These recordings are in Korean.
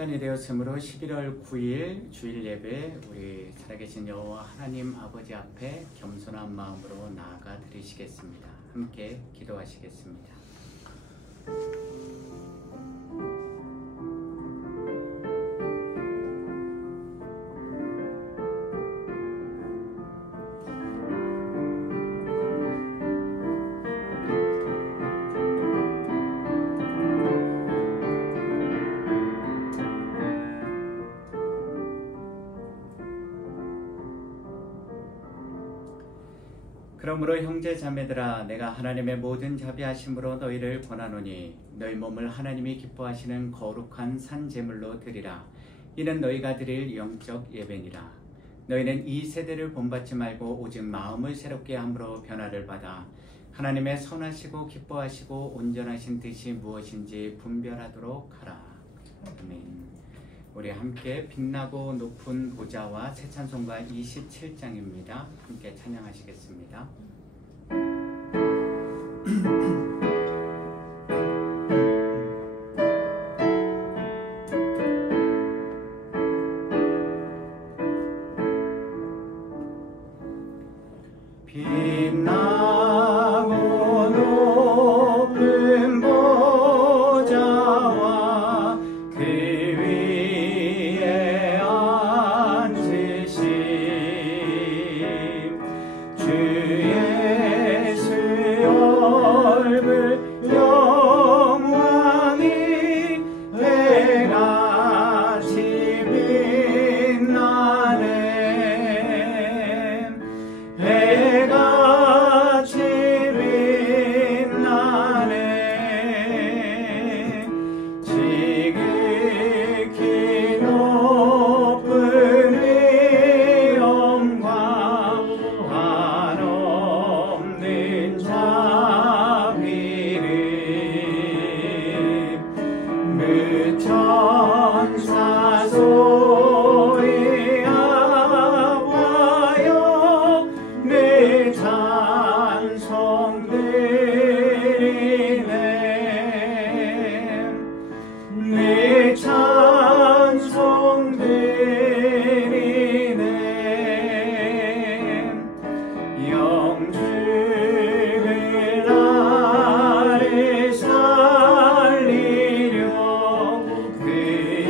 시간이 되었으므로 11월 9일 주일 예배 우리 살아계신 여호와 하나님 아버지 앞에 겸손한 마음으로 나아가 드리시겠습니다. 함께 기도하시겠습니다. 그러므로 형제 자매들아, 내가 하나님의 모든 자비하심으로 너희를 권하노니 너희 몸을 하나님이 기뻐하시는 거룩한 산 제물로 드리라. 이는 너희가 드릴 영적 예배니라. 너희는 이 세대를 본받지 말고 오직 마음을 새롭게 함으로 변화를 받아 하나님의 선하시고 기뻐하시고 온전하신 뜻이 무엇인지 분별하도록 하라. 아멘. 우리 함께 빛나고 높은 보좌와 새 찬송가 27장입니다. 함께 찬양하시겠습니다. 빛나고 높은 보좌와 그 위에 앉으신 주 예수 얼굴 영광이 해같이 빛나네. 해같이 빛나네. 지극히 높은 위엄과 한없는 자비를 무천사 소리하여 내 찬송 드리네. 내 찬송 드리네. 영주를 나를 살리려 그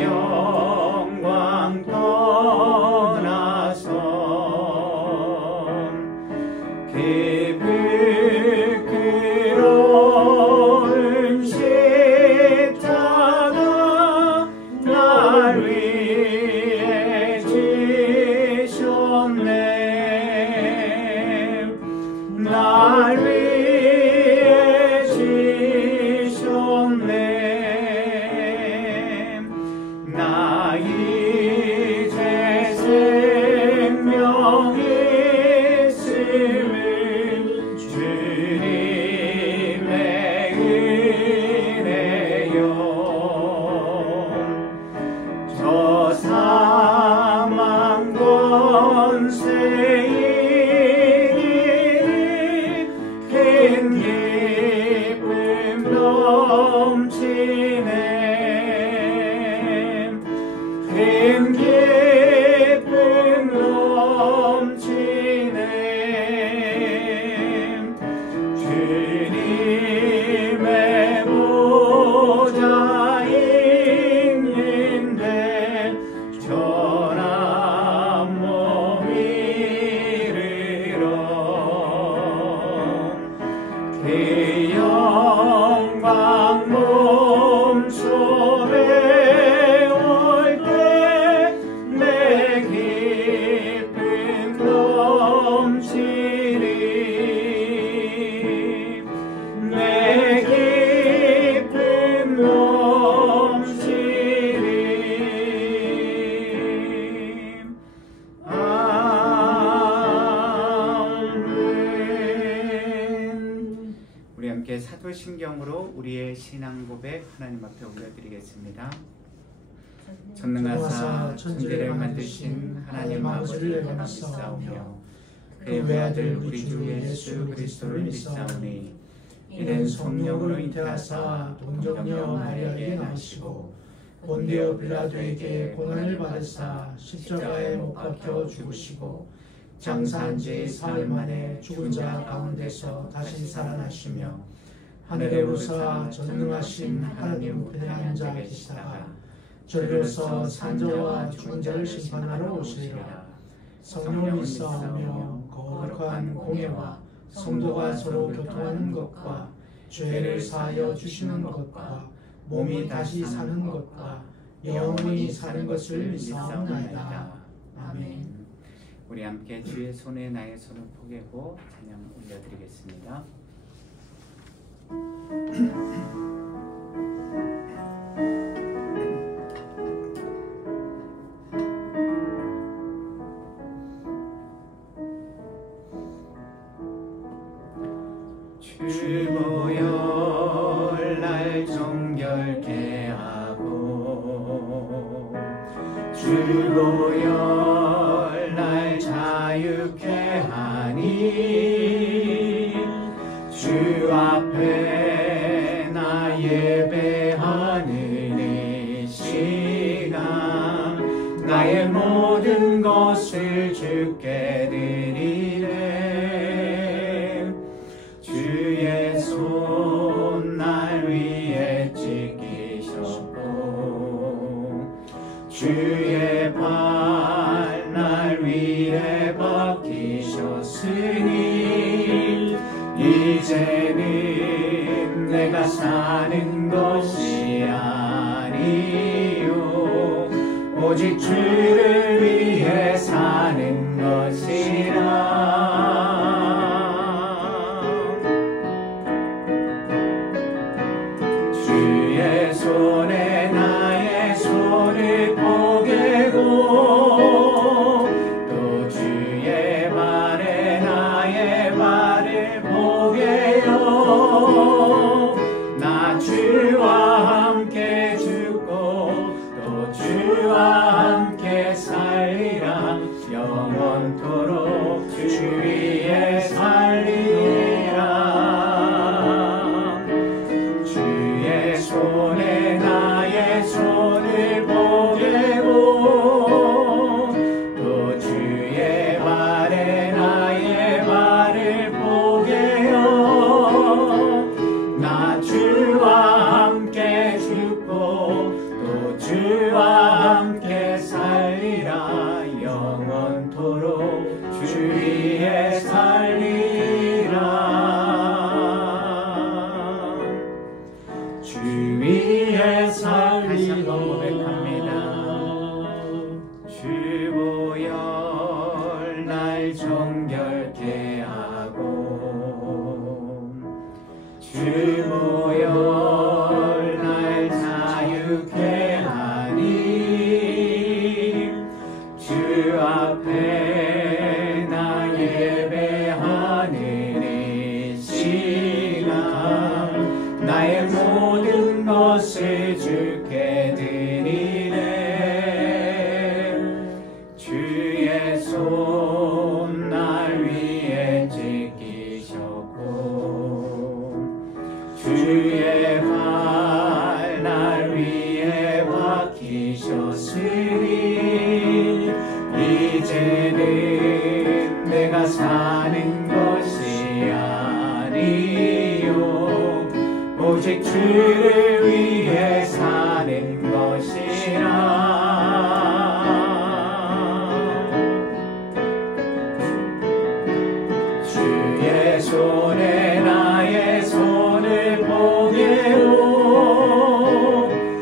영광 떠나서 그 부끄러운 십자가 날 위해 지셨네. 날 위해 지셨네. 나 이제 생명이 있음을 주님의 은혜요. 저 사망 권세의 길을 큰 기쁨 넘치네. 큰 기쁨 넘치네. 주님의 보좌 있는데 전한 몸 이르러 그 영광 몸소에 올 때 내 기쁨 넘치리. 내 기쁨 넘치리. 아멘. 우리 함께 사도신경으로 우리의 신앙 고백 하나님 앞에 올려드리겠습니다. 전능하사 천지를 만드신 하나님 아버지를 내가 믿사오며 그의 외아들 우리 주 예수 그리스도를 믿사오니 이는 성령으로 잉태하사 동정녀 마리아에게 나시고 본디오 빌라도에게 고난을 받으사 십자가에 못 박혀 죽으시고 장사한 지 사흘 만에 죽은 자 가운데서 다시 살아나시며 하늘에 오르사 전능하신 하나님 우편에 앉아 계시다가 저리로서 산자와 죽은 자를 심판하러 오시리라. 성령이 있사오며 거룩한 공예와 성도가 서로 교통하는 것과 죄를 사하여 주시는 것과 몸이 다시 사는 것과 영원히 사는 것을 믿사옵나이다. 아멘. 우리 함께 주의 손에 나의 손을 포개고 찬양 올려드리겠습니다. 주보혈 날 정결케 하고 주보혈 날 자유케 하니 주 앞에 나 예배하는 이 시간 나의 모든 것을 주께 드리네. 주의 손 날 위에 지키셨고 주의 발 날 위에 박히셨으니 이제는 내가 사는 것이 아니요 오직 주를 위해 사는 것이라. 주의 손에 나의 손을 포개고 또 주의 발에 나의 발을 포개요. 나 주와 함께 죽고 또 주와 함께 살리라. 영원토록 주 위에 살리라. 주의 손에 나의 손을 포개고 또 주의 발에 나의 발을 포개요. 나 주와 함께 죽고 또 주와 함께 살리라. 영원토록 주 위에 살리라. 주 위에 살리라. 고백합니다. 주보혈 날 정결케 하고 주보혈 날 자유케 하니 주 앞에 나 예배하는 이 시간 나의 모든 것을 주께 드리네. 주의 손 날 위에 지키셨고 주의 발 날 위에 박히셨으니 이제는 내가 사는 것이 아니요 오직 주를 위해 사는 것이라. 주의 손에 나의 손을 포개고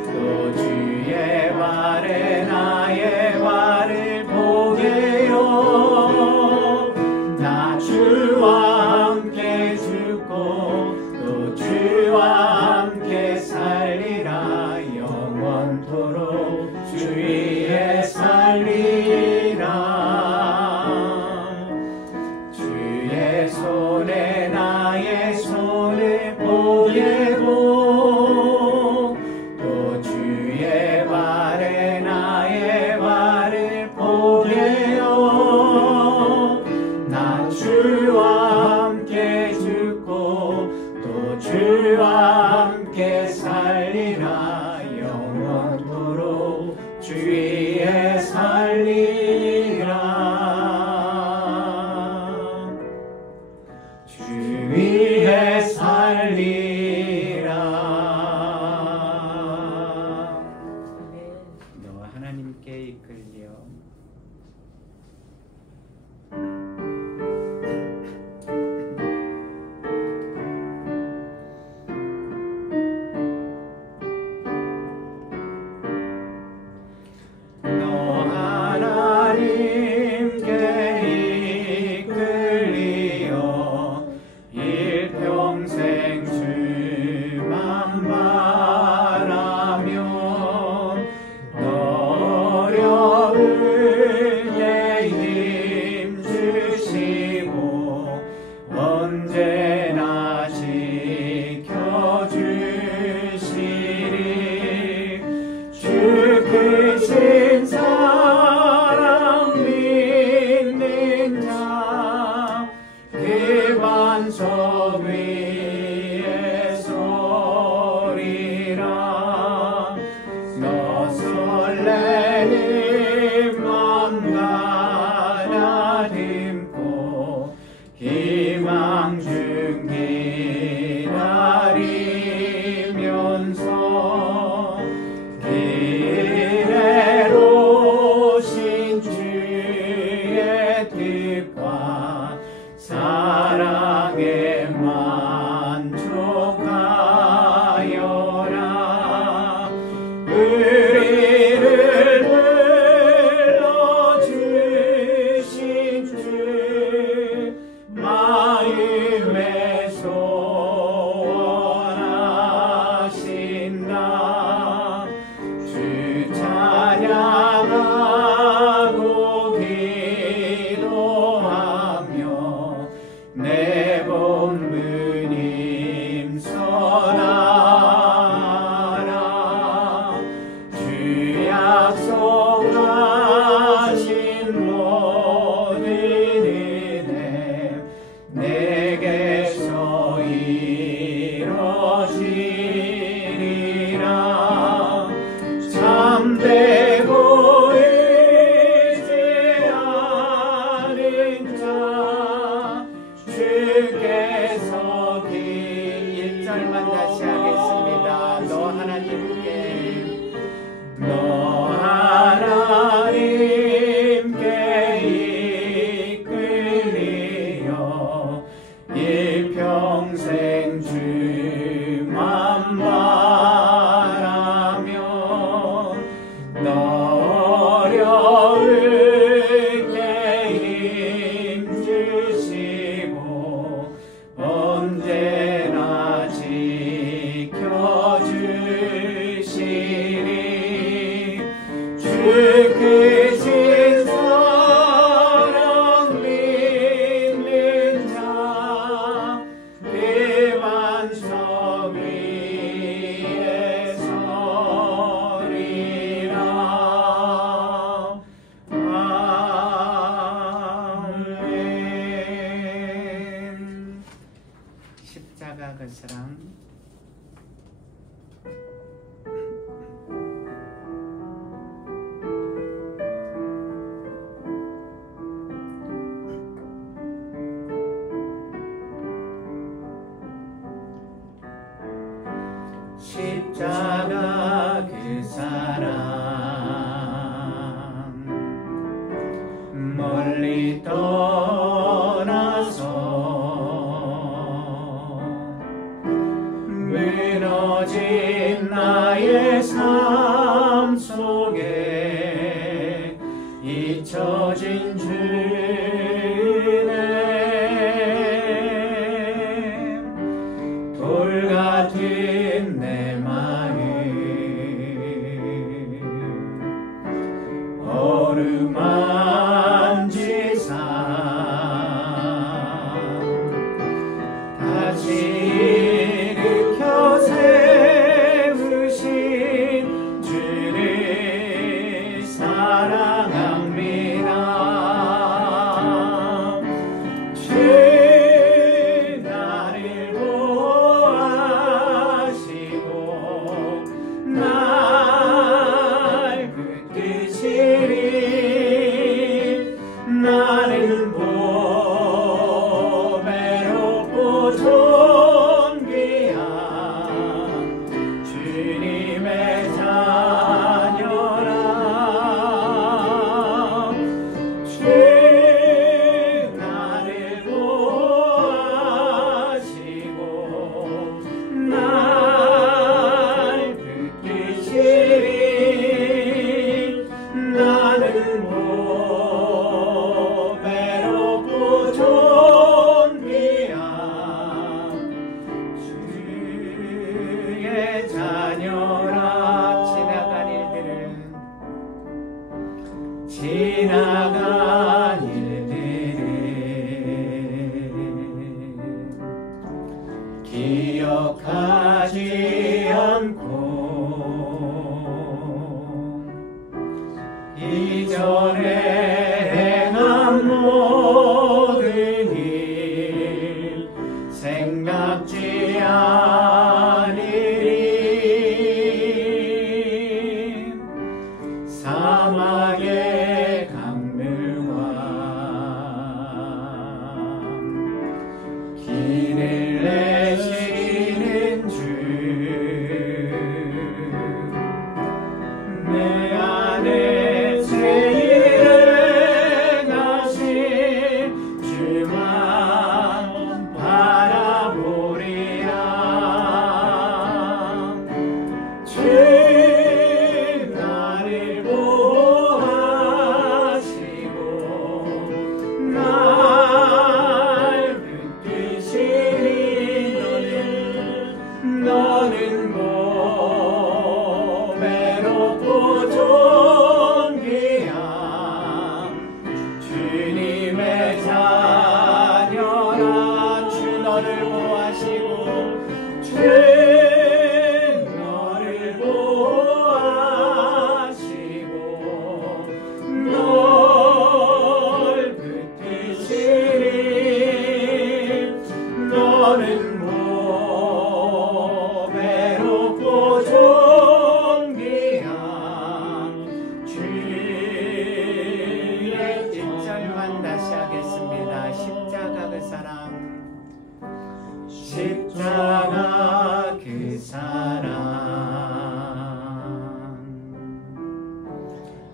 또 주의 발에 나의 발을 포개요. 나 주와 함께 죽고 또 주와 함께 살리라. 영원토록 주 위에 살리라. 주의 손에 나의 손을 포개고 또 주의 발에 나의 발을 포개요. 나 주와 함께 죽고 또 주와 함께 살리라. 영원토록 살리라. 너 하나님께 이끌려 언제나 지켜주시리. 주 크신 사랑 믿는 자 그 반석 위에 서리라. 너 설레는 맘 가다듬고 희망 중 기다리면서 길에로 오신 주의 뜻과 사랑에 만족하여라. 우리를 불러주신 주 마음에 소원하신다. 주 찬양하고 기도하며 내 본분 임선하라. 주 약속하신 모든 은혜 내게서 이뤄지리라. 참되고 의지하는 자 주께서 길 1절만 다시 하겠습니다. 너 하나님께 이끌리어 일평생 주만 바라며 너 어려울 때 힘주시고 언제나 지켜주시리. 주 크신 사랑 믿는 자 그 반석 위에 서리라. 아멘. 십자가 그 사랑. 십자가 그 사랑 멀리 떠나서 무너진 나의 삶 속에 잊혀진 주네. 돌 같은 내 마음 어루만지사 다시 일으켜 세우신 주를 사랑합니다. 주 나를 보아 기억하지 않고 이전에 행한 모든 일 생각지 않으리. 사막의 강물과 길을 내시는 주, 내 안에 죄를 행하신 주만 바라보리라. 주 나를 보호하시고 날 붙드시니. 너는 고배롭고 존귀한 주님의 자녀라. 주 너를 보호하시고 주 너를 보호하시고 널 붙드시니. 너는 고배롭고 존귀한 주의 1절만 다시 하겠습니다. 십자가 그 사랑, 십자가 그 사랑,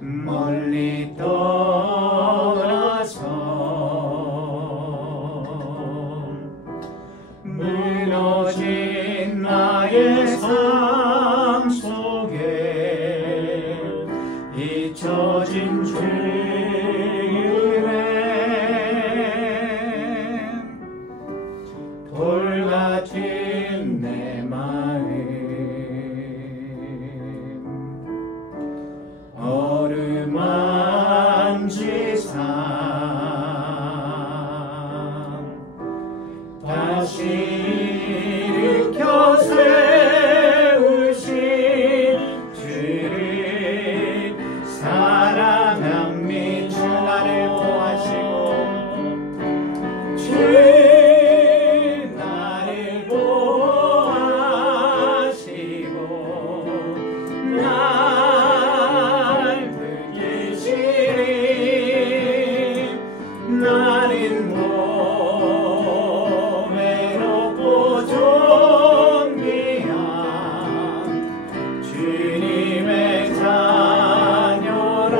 멀리 떠나서 무너진 나의 삶 속에 잊혀진 주의 돌같은 내 마음 어루만지사 다시 일으켜 세우신 주를 사랑합니다. 주 나를 보호하시고 주 나를 보호하시고 날 붙드시니. 나는 고배롭고 존귀한 주님의 자녀라.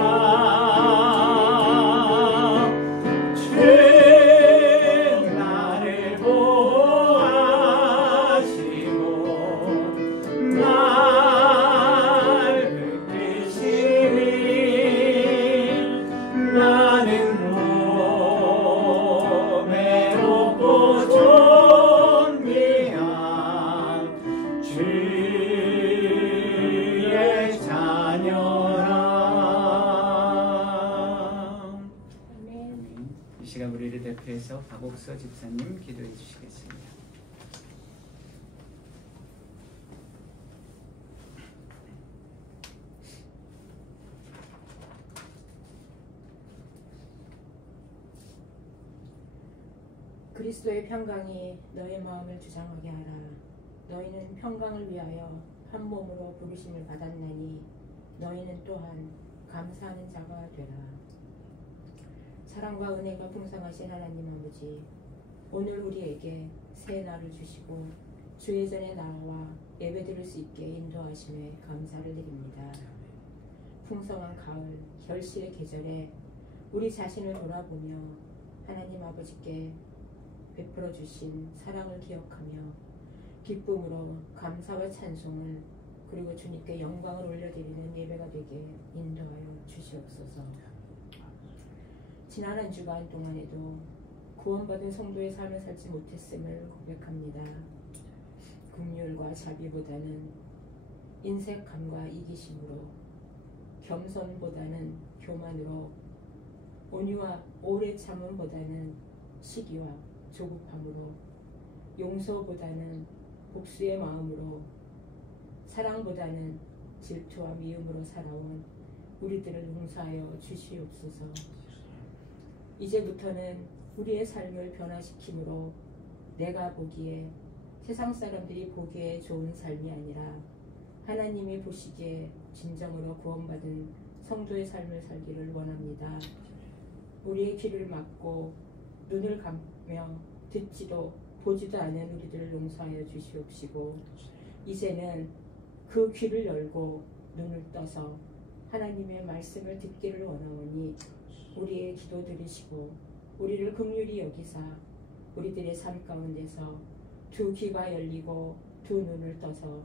주 나를 보호하시고 날 붙드시니. 나는 고배롭고 존귀한 주의 자녀라. 이 시간 우리를 대표해서 박옥서 집사님 기도해 주시겠습니다. 그리스도의 평강이 너의 마음을 주장하게 하라. 너희는 평강을 위하여 한 몸으로 부르심을 받았나니 너희는 또한 감사하는 자가 되라. 사랑과 은혜가 풍성하신 하나님 아버지, 오늘 우리에게 새 날을 주시고 주의 전에 나와 예배드릴 수 있게 인도하심에 감사를 드립니다. 풍성한 가을, 결실의 계절에 우리 자신을 돌아보며 하나님 아버지께 베풀어 주신 사랑을 기억하며 기쁨으로 감사와 찬송을 그리고 주님께 영광을 올려드리는 예배가 되게 인도하여 주시옵소서. 지난 한 주간 동안에도 구원받은 성도의 삶을 살지 못했음을 고백합니다. 긍휼과 자비보다는 인색함과 이기심으로, 겸손보다는 교만으로, 온유와 오래 참음보다는 시기와 조급함으로 용서보다는 복수의 마음으로, 사랑보다는 질투와 미움으로 살아온 우리들을 용서하여 주시옵소서. 이제부터는 우리의 삶을 변화시킴으로 내가 보기에, 세상 사람들이 보기에 좋은 삶이 아니라 하나님이 보시기에 진정으로 구원받은 성도의 삶을 살기를 원합니다. 우리의 귀를 막고 눈을 감며 듣지도 보지도 않은 우리들을 용서하여 주시옵시고, 이제는 그 귀를 열고 눈을 떠서 하나님의 말씀을 듣기를 원하오니 우리의 기도 들으시고 우리를 긍휼히 여기사 우리들의 삶 가운데서 두 귀가 열리고 두 눈을 떠서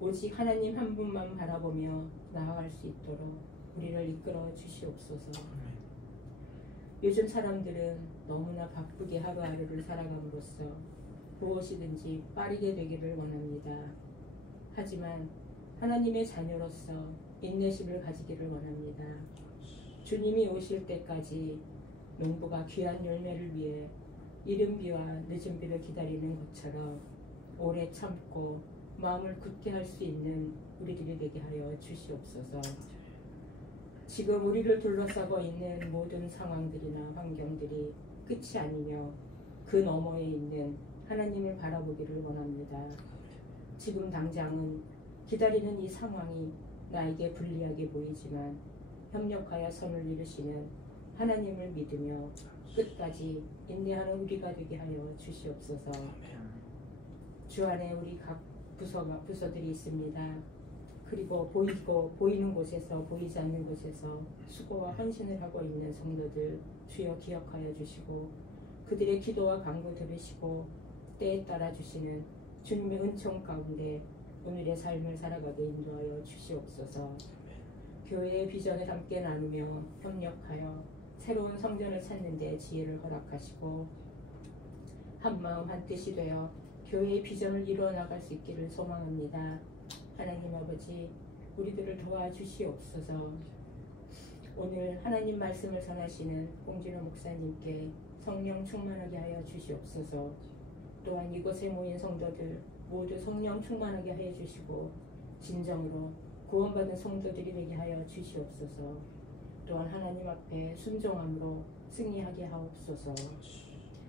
오직 하나님 한 분만 바라보며 나아갈 수 있도록 우리를 이끌어 주시옵소서. 요즘 사람들은 너무나 바쁘게 하루하루를 살아감으로써 무엇이든지 빠르게 되기를 원합니다. 하지만 하나님의 자녀로서 인내심을 가지기를 원합니다. 주님이 오실 때까지 농부가 귀한 열매를 위해 이른 비와 늦은 비를 기다리는 것처럼 오래 참고 마음을 굳게 할 수 있는 우리들이 되게 하여 주시옵소서. 지금 우리를 둘러싸고 있는 모든 상황들이나 환경들이 끝이 아니며 그 너머에 있는 하나님을 바라보기를 원합니다. 지금 당장은 기다리는 이 상황이 나에게 불리하게 보이지만 협력하여 선을 이루시는 하나님을 믿으며 끝까지 인내하는 우리가 되게 하여 주시옵소서. 주 안에 우리 각 부서들이 있습니다. 그리고 보이는 곳에서 보이지 않는 곳에서 수고와 헌신을 하고 있는 성도들 주여 기억하여 주시고 그들의 기도와 간구 들으시고 때에 따라 주시는 주님의 은총 가운데 오늘의 삶을 살아가게 인도하여 주시옵소서. 교회의 비전을 함께 나누며 협력하여 새로운 성전을 찾는 데 지혜를 허락하시고 한마음 한뜻이 되어 교회의 비전을 이루어 나갈 수 있기를 소망합니다. 하나님 아버지, 우리들을 도와주시옵소서. 오늘 하나님 말씀을 전하시는 홍진호 목사님께 성령 충만하게 하여 주시옵소서. 또한 이곳에 모인 성도들 모두 성령 충만하게 하여 주시고 진정으로 구원받은 성도들이 되게 하여 주시옵소서. 또한 하나님 앞에 순종함으로 승리하게 하옵소서.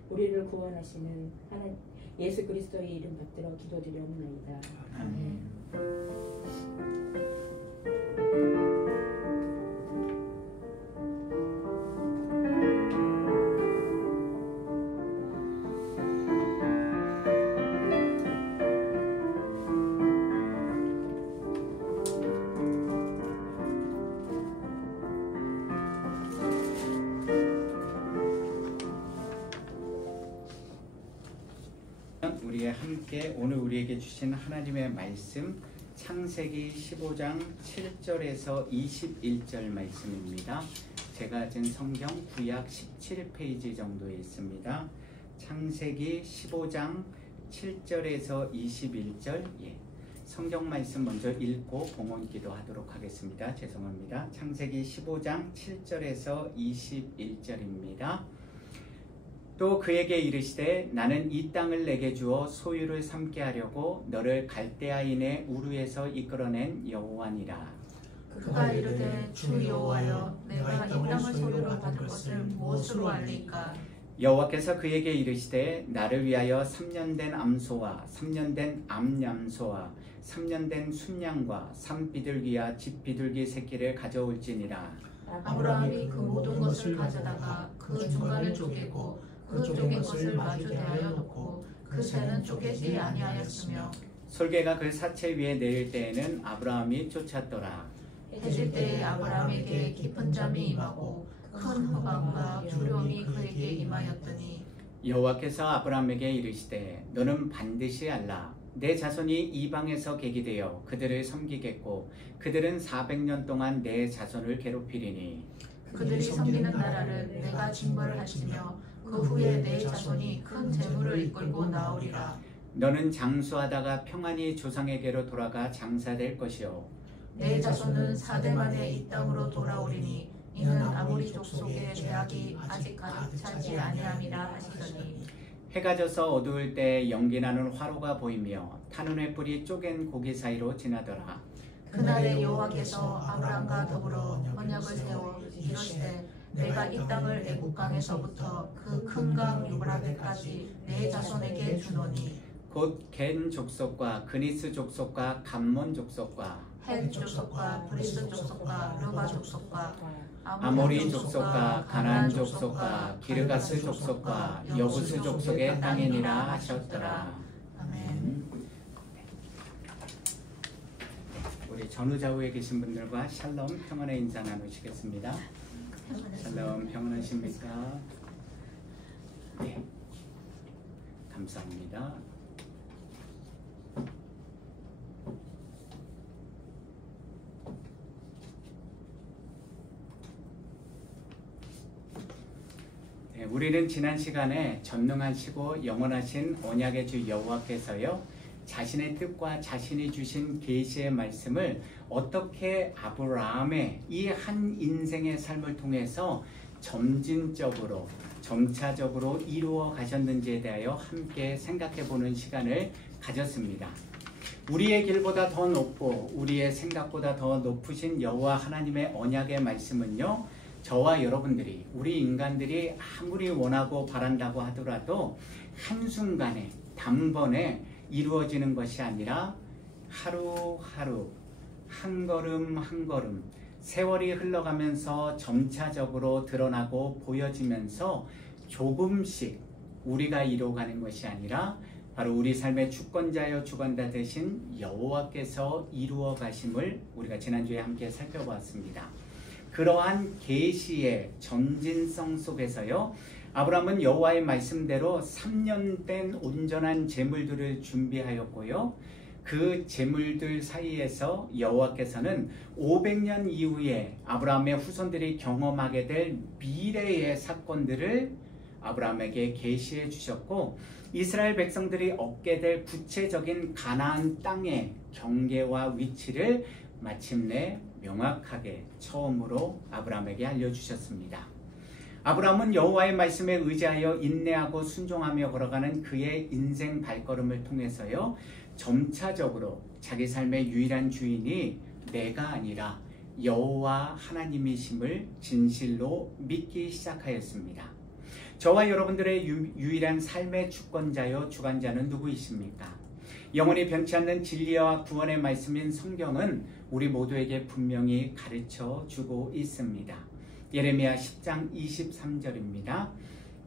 우리를 구원하시는 하나님 예수 그리스도의 이름 받들어 기도드리옵나이다. 아멘. 함께 오늘 우리에게 주신 하나님의 말씀 창세기 15장 7절에서 21절 말씀입니다. 제가 든 성경 구약 17페이지 정도에 있습니다. 창세기 15장 7절에서 21절 성경 말씀 먼저 읽고 봉헌기도 하도록 하겠습니다. 죄송합니다. 창세기 15장 7절에서 21절입니다. 또 그에게 이르시되 나는 이 땅을 내게 주어 소유를 삼게 하려고 너를 갈대아인의 우르에서 이끌어낸 여호와니라. 그가 이르되 주 여호와여 내가 이 땅을 소유로 받을 것을 무엇으로 알리까? 여호와께서 그에게 이르시되 나를 위하여 3년 된 암소와 3년 된 암얌소와 3년 된 순양과 산비둘기와 집비둘기 새끼를 가져올지니라. 아브라함이 그 모든 것을 가져다가 그 중간을 쪼개고 그 쪼갠 것을 마주 대하여 놓고 그 새는 쪼개지 아니하였으며 솔개가 그 사체 위에 내릴 때에는 아브라함이 쫓았더라. 해질 때에 아브라함에게 깊은 잠이 임하고 큰 허감과 두려움이 그에게 임하였더니 여호와께서 아브라함에게 이르시되 너는 반드시 알라. 내 자손이 이방에서 계기되어 그들을 섬기겠고 그들은 400년 동안 내 자손을 괴롭히리니 그들이 섬기는 나라를 내가 징벌할지며 그 후에 내 자손이 큰 재물을 이끌고 나오리라. 너는 장수하다가 평안히 조상에게로 돌아가 장사될 것이요 내 자손은 4대 만에 이 땅으로 돌아오리니 이는 아모리 족속의 죄악이 아직 가득 차지 아니함이라 하시더니 해가 져서 어두울 때 연기나는 화로가 보이며 타는 횃불이 쪼갠 고기 사이로 지나더라. 그날에 여호와께서 아브람과 더불어 언약을 세워 이르시되 내가 이 땅을 애굽 강에서부터 그 큰 강 유브라데까지 내 자손에게 주노니 곧 겐 족속과 그니스 족속과 감몬 족속과 헷 족속과 브리스 족속과 르바 족속과 아모리 족속과 가나안 족속과 기르가스 족속과 여부스 족속의 땅이니라 하셨더라. 아멘. 우리 전후좌우에 계신 분들과 샬롬 평안의 인사 나누시겠습니다. 샬롬 평안하십니까? 네, 감사합니다. 네, 우리는 지난 시간에 전능하시고 영원하신 언약의 주 여호와께서요 자신의 뜻과 자신이 주신 계시의 말씀을 어떻게 아브라함의 이 한 인생의 삶을 통해서 점진적으로 점차적으로 이루어 가셨는지에 대하여 함께 생각해 보는 시간을 가졌습니다. 우리의 길보다 더 높고 우리의 생각보다 더 높으신 여호와 하나님의 언약의 말씀은요, 저와 여러분들이, 우리 인간들이 아무리 원하고 바란다고 하더라도 한순간에 단번에 이루어지는 것이 아니라 하루하루 한 걸음 한 걸음 세월이 흘러가면서 점차적으로 드러나고 보여지면서 조금씩 우리가 이루어가는 것이 아니라 바로 우리 삶의 주권자여 주관자 되신 여호와께서 이루어 가심을 우리가 지난주에 함께 살펴보았습니다. 그러한 계시의 점진성 속에서요, 아브라함은 여호와의 말씀대로 3년 된 온전한 제물들을 준비하였고요, 그 제물들 사이에서 여호와께서는 500년 이후에 아브라함의 후손들이 경험하게 될 미래의 사건들을 아브라함에게 계시해 주셨고, 이스라엘 백성들이 얻게 될 구체적인 가나안 땅의 경계와 위치를 마침내 명확하게 처음으로 아브라함에게 알려주셨습니다. 아브라함은 여호와의 말씀에 의지하여 인내하고 순종하며 걸어가는 그의 인생 발걸음을 통해서요, 점차적으로 자기 삶의 유일한 주인이 내가 아니라 여호와 하나님이심을 진실로 믿기 시작하였습니다. 저와 여러분들의 유일한 삶의 주권자요 주관자는 누구이십니까? 영원히 변치 않는 진리와 구원의 말씀인 성경은 우리 모두에게 분명히 가르쳐 주고 있습니다. 예레미야 10장 23절입니다.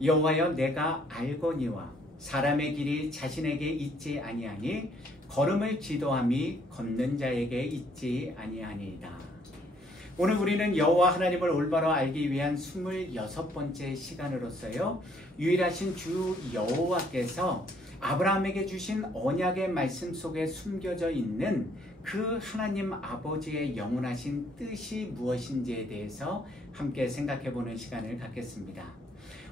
여호와여 내가 알거니와 사람의 길이 자신에게 있지 아니하니 걸음을 지도함이 걷는 자에게 있지 아니하니이다. 오늘 우리는 여호와 하나님을 올바로 알기 위한 26번째 시간으로서요, 유일하신 주 여호와께서 아브라함에게 주신 언약의 말씀 속에 숨겨져 있는 그 하나님 아버지의 영원하신 뜻이 무엇인지에 대해서 함께 생각해 보는 시간을 갖겠습니다.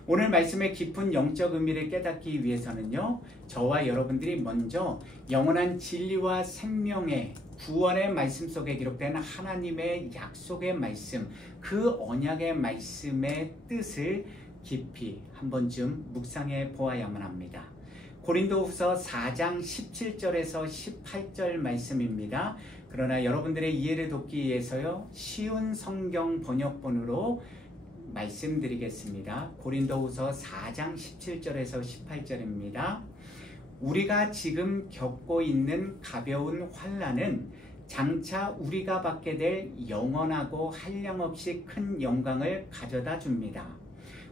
오늘 말씀의 깊은 영적 의미를 깨닫기 위해서는요, 저와 여러분들이 먼저 영원한 진리와 생명의 구원의 말씀 속에 기록된 하나님의 약속의 말씀, 그 언약의 말씀의 뜻을 깊이 한 번쯤 묵상해 보아야만 합니다. 고린도후서 4장 17절에서 18절 말씀입니다. 그러나 여러분들의 이해를 돕기 위해서요, 쉬운 성경 번역본으로 말씀드리겠습니다. 고린도후서 4장 17절에서 18절입니다. 우리가 지금 겪고 있는 가벼운 환난은 장차 우리가 받게 될 영원하고 한량없이 큰 영광을 가져다 줍니다.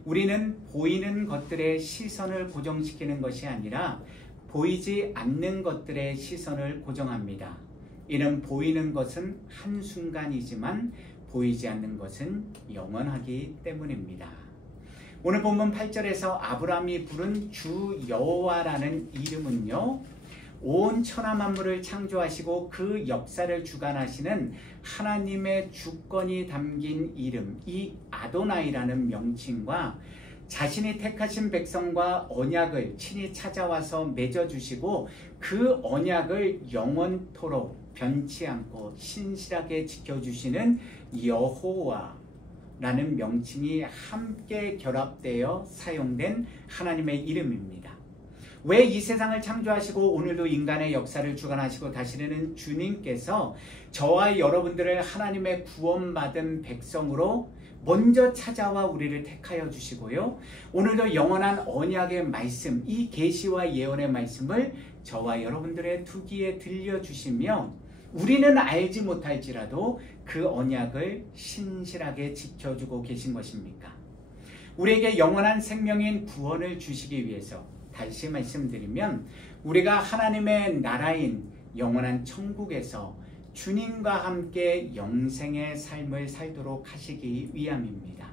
우리는 보이는 것들의 시선을 고정시키는 것이 아니라 보이지 않는 것들의 시선을 고정합니다. 이는 보이는 것은 한순간이지만 보이지 않는 것은 영원하기 때문입니다. 오늘 본문 8절에서 아브라함이 부른 주 여호와라는 이름은요, 온 천하 만물을 창조하시고 그 역사를 주관하시는 하나님의 주권이 담긴 이름, 이 아도나이라는 명칭과 자신이 택하신 백성과 언약을 친히 찾아와서 맺어주시고 그 언약을 영원토록 변치 않고 신실하게 지켜주시는 여호와라는 명칭이 함께 결합되어 사용된 하나님의 이름입니다. 왜 이 세상을 창조하시고 오늘도 인간의 역사를 주관하시고 다스리는 주님께서 저와 여러분들을 하나님의 구원받은 백성으로 먼저 찾아와 우리를 택하여 주시고요. 오늘도 영원한 언약의 말씀, 이 계시와 예언의 말씀을 저와 여러분들의 두 귀에 들려주시며 우리는 알지 못할지라도 그 언약을 신실하게 지켜주고 계신 것입니까? 우리에게 영원한 생명인 구원을 주시기 위해서 다시 말씀드리면 우리가 하나님의 나라인 영원한 천국에서 주님과 함께 영생의 삶을 살도록 하시기 위함입니다.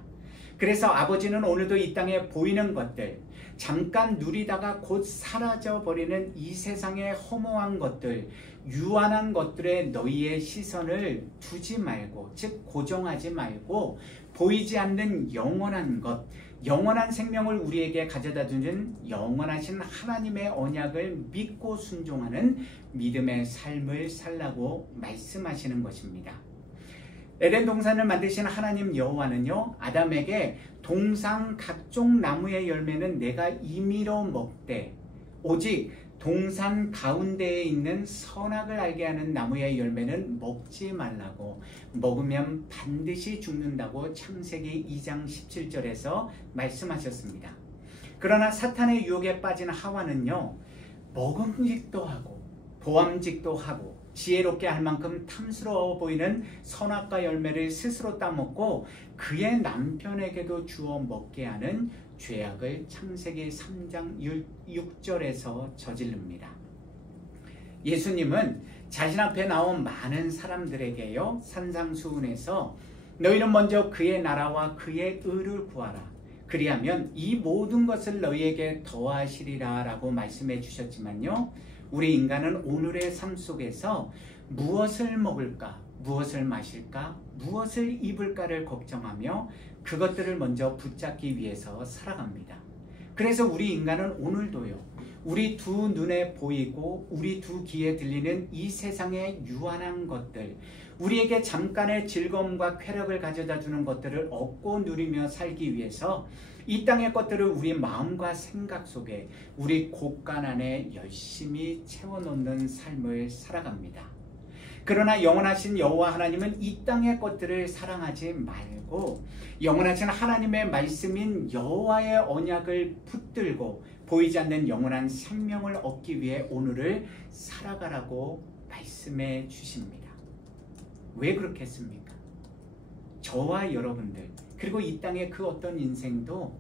그래서 아버지는 오늘도 이 땅에 보이는 것들, 잠깐 누리다가 곧 사라져버리는 이 세상의 허무한 것들, 유한한 것들에 너희의 시선을 두지 말고, 즉 고정하지 말고 보이지 않는 영원한 것, 영원한 생명을 우리에게 가져다 주는 영원하신 하나님의 언약을 믿고 순종하는 믿음의 삶을 살라고 말씀하시는 것입니다. 에덴 동산을 만드신 하나님 여호와는요, 아담에게 동산 각종 나무의 열매는 내가 임의로 먹되 오직 동산 가운데에 있는 선악을 알게 하는 나무의 열매는 먹지 말라고, 먹으면 반드시 죽는다고 창세기 2장 17절에서 말씀하셨습니다. 그러나 사탄의 유혹에 빠진 하와는요, 먹음직도 하고 보암직도 하고 지혜롭게 할 만큼 탐스러워 보이는 선악과 열매를 스스로 따먹고 그의 남편에게도 주어 먹게 하는 죄악을 창세기 3장 6절에서 저지릅니다. 예수님은 자신 앞에 나온 많은 사람들에게요, 산상수훈에서 너희는 먼저 그의 나라와 그의 의를 구하라. 그리하면 이 모든 것을 너희에게 더하시리라 라고 말씀해 주셨지만요, 우리 인간은 오늘의 삶 속에서 무엇을 먹을까, 무엇을 마실까, 무엇을 입을까를 걱정하며 그것들을 먼저 붙잡기 위해서 살아갑니다. 그래서 우리 인간은 오늘도요, 우리 두 눈에 보이고 우리 두 귀에 들리는 이 세상의 유한한 것들, 우리에게 잠깐의 즐거움과 쾌락을 가져다 주는 것들을 얻고 누리며 살기 위해서 이 땅의 것들을 우리 마음과 생각 속에, 우리 곳간 안에 열심히 채워놓는 삶을 살아갑니다. 그러나 영원하신 여호와 하나님은 이 땅의 것들을 사랑하지 말고 영원하신 하나님의 말씀인 여호와의 언약을 붙들고 보이지 않는 영원한 생명을 얻기 위해 오늘을 살아가라고 말씀해 주십니다. 왜 그렇겠습니까? 저와 여러분들, 그리고 이 땅의 그 어떤 인생도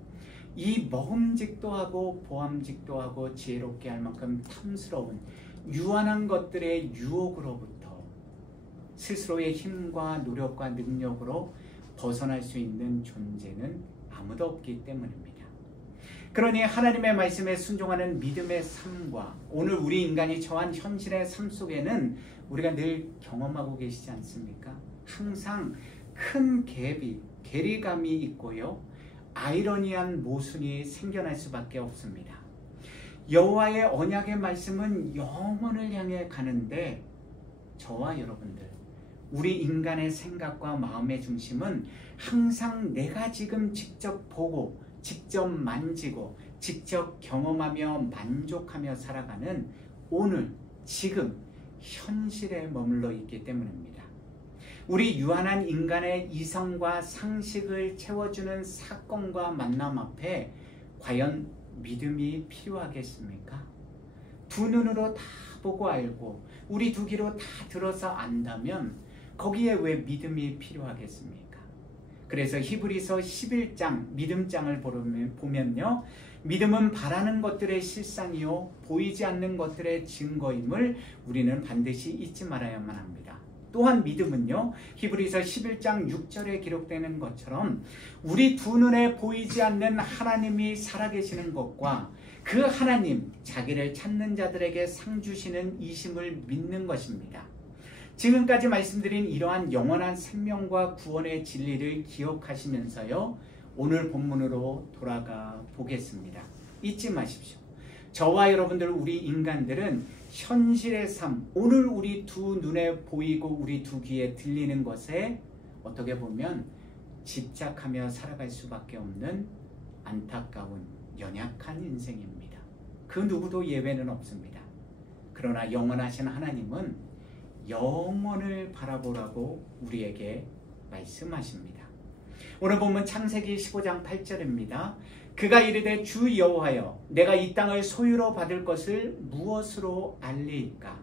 이 먹음직도 하고 보암직도 하고 지혜롭게 할 만큼 탐스러운 유한한 것들의 유혹으로부터 스스로의 힘과 노력과 능력으로 벗어날 수 있는 존재는 아무도 없기 때문입니다. 그러니 하나님의 말씀에 순종하는 믿음의 삶과 오늘 우리 인간이 처한 현실의 삶 속에는 우리가 늘 경험하고 계시지 않습니까? 항상 큰 갭이, 괴리감이 있고요, 아이러니한 모순이 생겨날 수밖에 없습니다. 여호와의 언약의 말씀은 영원을 향해 가는데 저와 여러분들, 우리 인간의 생각과 마음의 중심은 항상 내가 지금 직접 보고 직접 만지고 직접 경험하며 만족하며 살아가는 오늘, 지금, 현실에 머물러 있기 때문입니다. 우리 유한한 인간의 이성과 상식을 채워주는 사건과 만남 앞에 과연 믿음이 필요하겠습니까? 두 눈으로 다 보고 알고 우리 두 귀로 다 들어서 안다면 거기에 왜 믿음이 필요하겠습니까? 그래서 히브리서 11장 믿음장을 보면요, 믿음은 바라는 것들의 실상이요 보이지 않는 것들의 증거임을 우리는 반드시 잊지 말아야만 합니다. 또한 믿음은요, 히브리서 11장 6절에 기록되는 것처럼 우리 두 눈에 보이지 않는 하나님이 살아계시는 것과 그 하나님, 자기를 찾는 자들에게 상 주시는 이심을 믿는 것입니다. 지금까지 말씀드린 이러한 영원한 생명과 구원의 진리를 기억하시면서요, 오늘 본문으로 돌아가 보겠습니다. 잊지 마십시오. 저와 여러분들, 우리 인간들은 현실의 삶, 오늘 우리 두 눈에 보이고 우리 두 귀에 들리는 것에 어떻게 보면 집착하며 살아갈 수밖에 없는 안타까운 연약한 인생입니다. 그 누구도 예외는 없습니다. 그러나 영원하신 하나님은 영원을 바라보라고 우리에게 말씀하십니다. 오늘 본문 창세기 15장 8절입니다. 그가 이르되 주 여호와여 내가 이 땅을 소유로 받을 것을 무엇으로 알리이까?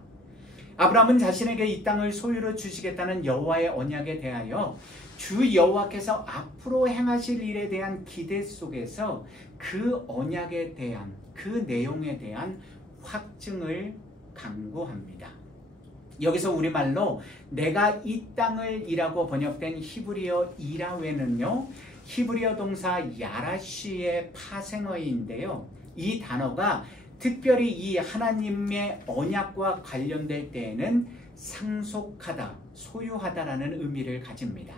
아브라함은 자신에게 이 땅을 소유로 주시겠다는 여호와의 언약에 대하여 주 여호와께서 앞으로 행하실 일에 대한 기대 속에서 그 언약에 대한 그 내용에 대한 확증을 강구합니다. 여기서 우리말로 내가 이 땅을 이라고 번역된 히브리어 이라웨는요, 히브리어 동사 야라쉬의 파생어인데요. 이 단어가 특별히 이 하나님의 언약과 관련될 때에는 상속하다, 소유하다라는 의미를 가집니다.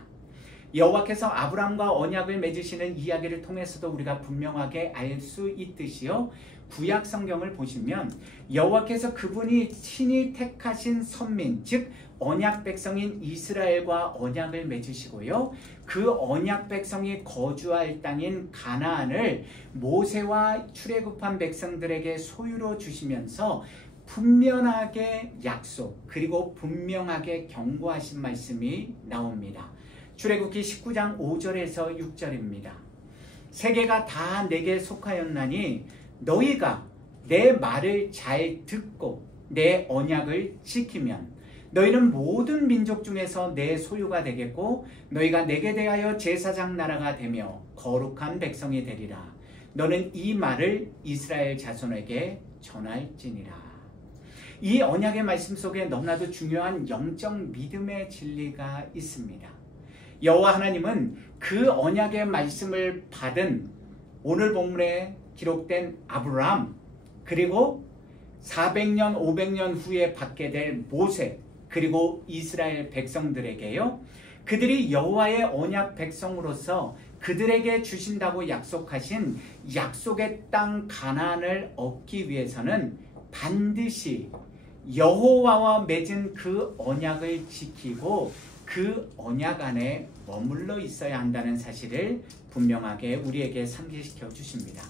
여호와께서 아브라함과 언약을 맺으시는 이야기를 통해서도 우리가 분명하게 알 수 있듯이요. 구약 성경을 보시면 여호와께서 그분이 친히 택하신 선민, 즉 언약 백성인 이스라엘과 언약을 맺으시고요. 그 언약 백성이 거주할 땅인 가나안을 모세와 출애굽한 백성들에게 소유로 주시면서 분명하게 약속, 그리고 분명하게 경고하신 말씀이 나옵니다. 출애굽기 19장 5절에서 6절입니다. 세계가 다 내게 속하였나니 너희가 내 말을 잘 듣고 내 언약을 지키면 너희는 모든 민족 중에서 내 소유가 되겠고 너희가 내게 대하여 제사장 나라가 되며 거룩한 백성이 되리라. 너는 이 말을 이스라엘 자손에게 전할지니라. 이 언약의 말씀 속에 너무나도 중요한 영적 믿음의 진리가 있습니다. 여호와 하나님은 그 언약의 말씀을 받은 오늘 본문에 기록된 아브라함, 그리고 400년 500년 후에 받게 될 모세, 그리고 이스라엘 백성들에게요, 그들이 여호와의 언약 백성으로서 그들에게 주신다고 약속하신 약속의 땅 가나안을 얻기 위해서는 반드시 여호와와 맺은 그 언약을 지키고 그 언약 안에 머물러 있어야 한다는 사실을 분명하게 우리에게 상기시켜 주십니다.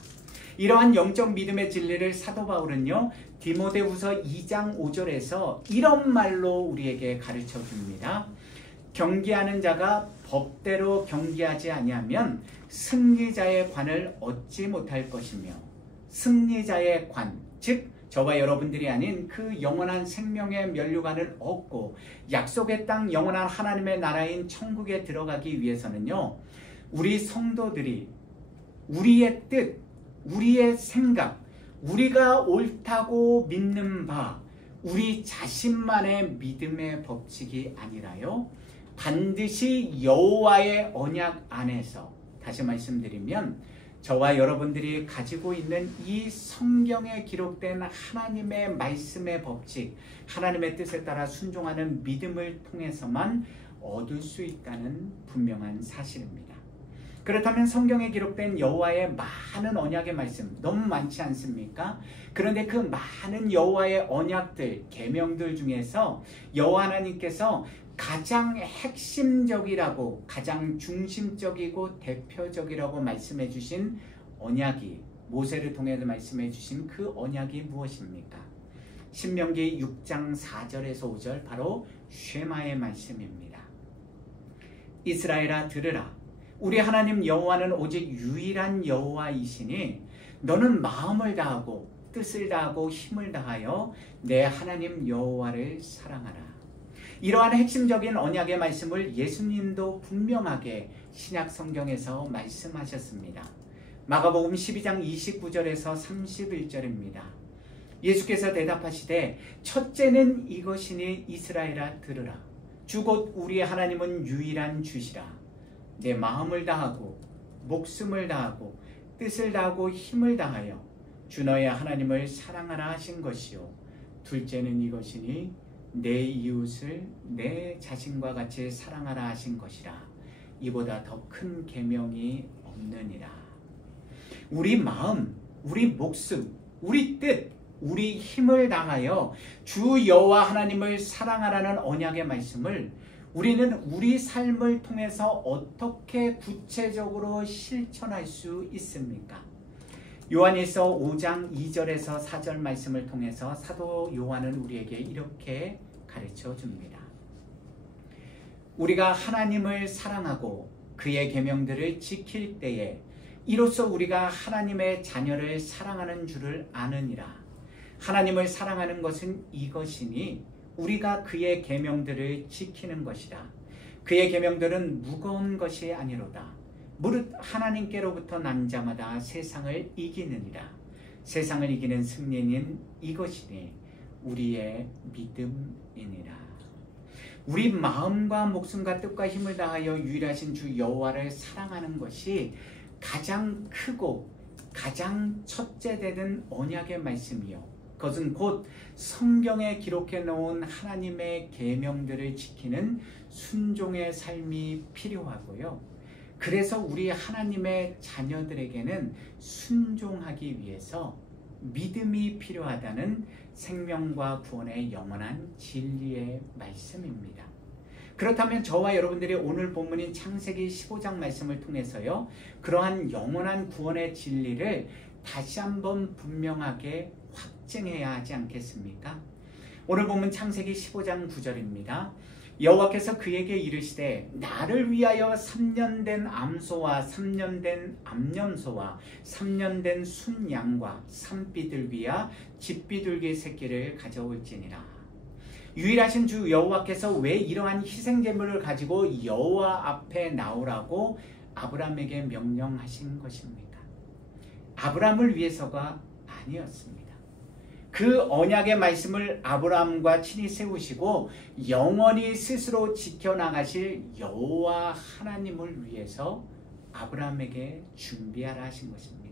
이러한 영적 믿음의 진리를 사도 바울은요, 디모데후서 2장 5절에서 이런 말로 우리에게 가르쳐 줍니다. 경기하는 자가 법대로 경기하지 아니하면 승리자의 관을 얻지 못할 것이며, 승리자의 관, 즉 저와 여러분들이 아닌 그 영원한 생명의 면류관을 얻고 약속의 땅 영원한 하나님의 나라인 천국에 들어가기 위해서는요, 우리 성도들이 우리의 뜻, 우리의 생각, 우리가 옳다고 믿는 바, 우리 자신만의 믿음의 법칙이 아니라요, 반드시 여호와의 언약 안에서, 다시 말씀드리면 저와 여러분들이 가지고 있는 이 성경에 기록된 하나님의 말씀의 법칙, 하나님의 뜻에 따라 순종하는 믿음을 통해서만 얻을 수 있다는 분명한 사실입니다. 그렇다면 성경에 기록된 여호와의 많은 언약의 말씀 너무 많지 않습니까? 그런데 그 많은 여호와의 언약들, 계명들 중에서 여호와 하나님께서 가장 핵심적이라고, 가장 중심적이고 대표적이라고 말씀해 주신 언약이, 모세를 통해서 말씀해 주신 그 언약이 무엇입니까? 신명기 6장 4절에서 5절, 바로 쉐마의 말씀입니다. 이스라엘아 들으라. 우리 하나님 여호와는 오직 유일한 여호와이시니 너는 마음을 다하고 뜻을 다하고 힘을 다하여 내 하나님 여호와를 사랑하라. 이러한 핵심적인 언약의 말씀을 예수님도 분명하게 신약 성경에서 말씀하셨습니다. 마가복음 12장 29절에서 31절입니다. 예수께서 대답하시되 첫째는 이것이니 이스라엘아 들으라. 주 곧 우리의 하나님은 유일한 주시라. 내 마음을 다하고 목숨을 다하고 뜻을 다하고 힘을 다하여 주 너의 하나님을 사랑하라 하신 것이요. 둘째는 이것이니 내 이웃을 내 자신과 같이 사랑하라 하신 것이라. 이보다 더 큰 계명이 없느니라. 우리 마음, 우리 목숨, 우리 뜻, 우리 힘을 다하여 주 여호와 하나님을 사랑하라는 언약의 말씀을 우리는 우리 삶을 통해서 어떻게 구체적으로 실천할 수 있습니까? 요한일서 5장 2절에서 4절 말씀을 통해서 사도 요한은 우리에게 이렇게 가르쳐 줍니다. 우리가 하나님을 사랑하고 그의 계명들을 지킬 때에 이로써 우리가 하나님의 자녀를 사랑하는 줄을 아느니라. 하나님을 사랑하는 것은 이것이니 우리가 그의 계명들을 지키는 것이라. 그의 계명들은 무거운 것이 아니로다. 무릇 하나님께로부터 난 자마다 세상을 이기느니라. 세상을 이기는 승리는 이것이니 우리의 믿음이니라. 우리 마음과 목숨과 뜻과 힘을 다하여 유일하신 주 여호와를 사랑하는 것이 가장 크고 가장 첫째 되는 언약의 말씀이요, 그것은 곧 성경에 기록해 놓은 하나님의 계명들을 지키는 순종의 삶이 필요하고요. 그래서 우리 하나님의 자녀들에게는 순종하기 위해서 믿음이 필요하다는 생명과 구원의 영원한 진리의 말씀입니다. 그렇다면 저와 여러분들이 오늘 본문인 창세기 15장 말씀을 통해서요, 그러한 영원한 구원의 진리를 다시 한번 분명하게 확증해야 하지 않겠습니까? 오늘 본문 창세기 15장 9절입니다. 여호와께서 그에게 이르시되 나를 위하여 3년 된 암소와 3년 된 암염소와 3년 된 순양과 산비둘기와 집비둘기 새끼를 가져올지니라. 유일하신 주 여호와께서 왜 이러한 희생제물을 가지고 여호와 앞에 나오라고 아브라함에게 명령하신 것입니까? 아브라함을 위해서가 아니었습니다. 그 언약의 말씀을 아브라함과 친히 세우시고 영원히 스스로 지켜나가실 여호와 하나님을 위해서 아브라함에게 준비하라 하신 것입니다.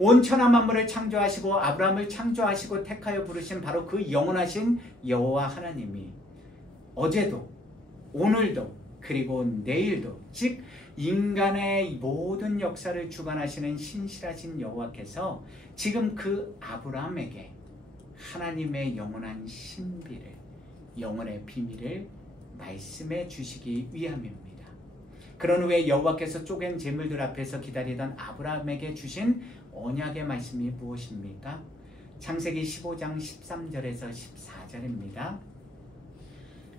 온 천하 만물을 창조하시고 아브라함을 창조하시고 택하여 부르신 바로 그 영원하신 여호와 하나님이 어제도 오늘도 그리고 내일도, 즉 인간의 모든 역사를 주관하시는 신실하신 여호와께서 지금 그 아브라함에게 하나님의 영원한 신비를, 영원의 비밀을 말씀해 주시기 위함입니다. 그런 후에 여호와께서 쪼갠 제물들 앞에서 기다리던 아브라함에게 주신 언약의 말씀이 무엇입니까? 창세기 15장 13절에서 14절입니다.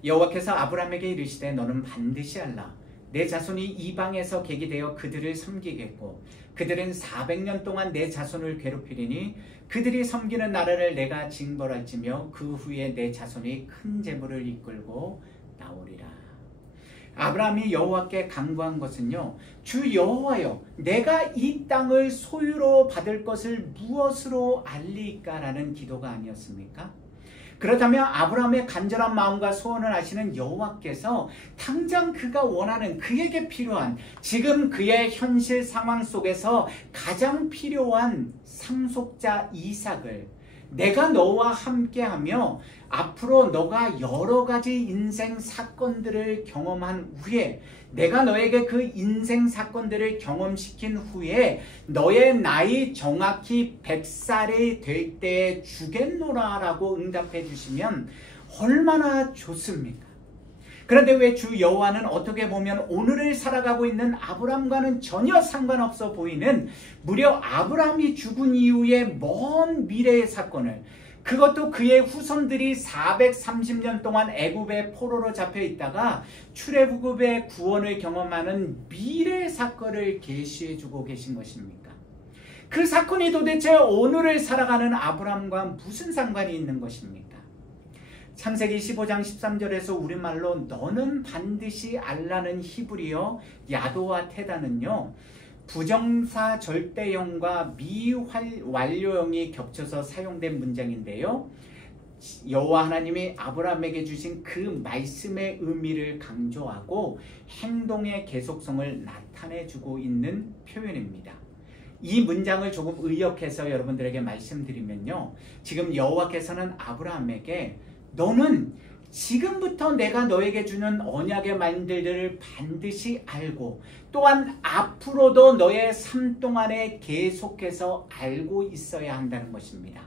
여호와께서 아브라함에게 이르시되 너는 반드시 알라. 내 자손이 이방에서 객이 되어 그들을 섬기겠고 그들은 400년 동안 내 자손을 괴롭히리니 그들이 섬기는 나라를 내가 징벌할지며 그 후에 내 자손이 큰 재물을 이끌고 나오리라. 아브라함이 여호와께 간구한 것은요, 주 여호와여, 내가 이 땅을 소유로 받을 것을 무엇으로 알리까라는 기도가 아니었습니까? 그렇다면 아브라함의 간절한 마음과 소원을 아시는 여호와께서 당장 그가 원하는, 그에게 필요한, 지금 그의 현실 상황 속에서 가장 필요한 상속자 이삭을 내가 너와 함께하며 앞으로 너가 여러 가지 인생 사건들을 경험한 후에, 내가 너에게 그 인생 사건들을 경험시킨 후에 너의 나이 정확히 100살이 될 때에 주겠노라 라고 응답해 주시면 얼마나 좋습니까? 그런데 왜 주 여호와는 어떻게 보면 오늘을 살아가고 있는 아브라함과는 전혀 상관없어 보이는, 무려 아브라함이 죽은 이후에 먼 미래의 사건을, 그것도 그의 후손들이 430년 동안 애굽의 포로로 잡혀 있다가 출애굽의 구원을 경험하는 미래의 사건을 계시해 주고 계신 것입니까? 그 사건이 도대체 오늘을 살아가는 아브라함과 무슨 상관이 있는 것입니까? 창세기 15장 13절에서 우리말로 너는 반드시 알라는 히브리어 야도와 테다는요, 부정사 절대형과 미완료형이 겹쳐서 사용된 문장인데요, 여호와 하나님이 아브라함에게 주신 그 말씀의 의미를 강조하고 행동의 계속성을 나타내주고 있는 표현입니다. 이 문장을 조금 의역해서 여러분들에게 말씀드리면요, 지금 여호와께서는 아브라함에게 너는 지금부터 내가 너에게 주는 언약의 말들을 반드시 알고 또한 앞으로도 너의 삶 동안에 계속해서 알고 있어야 한다는 것입니다.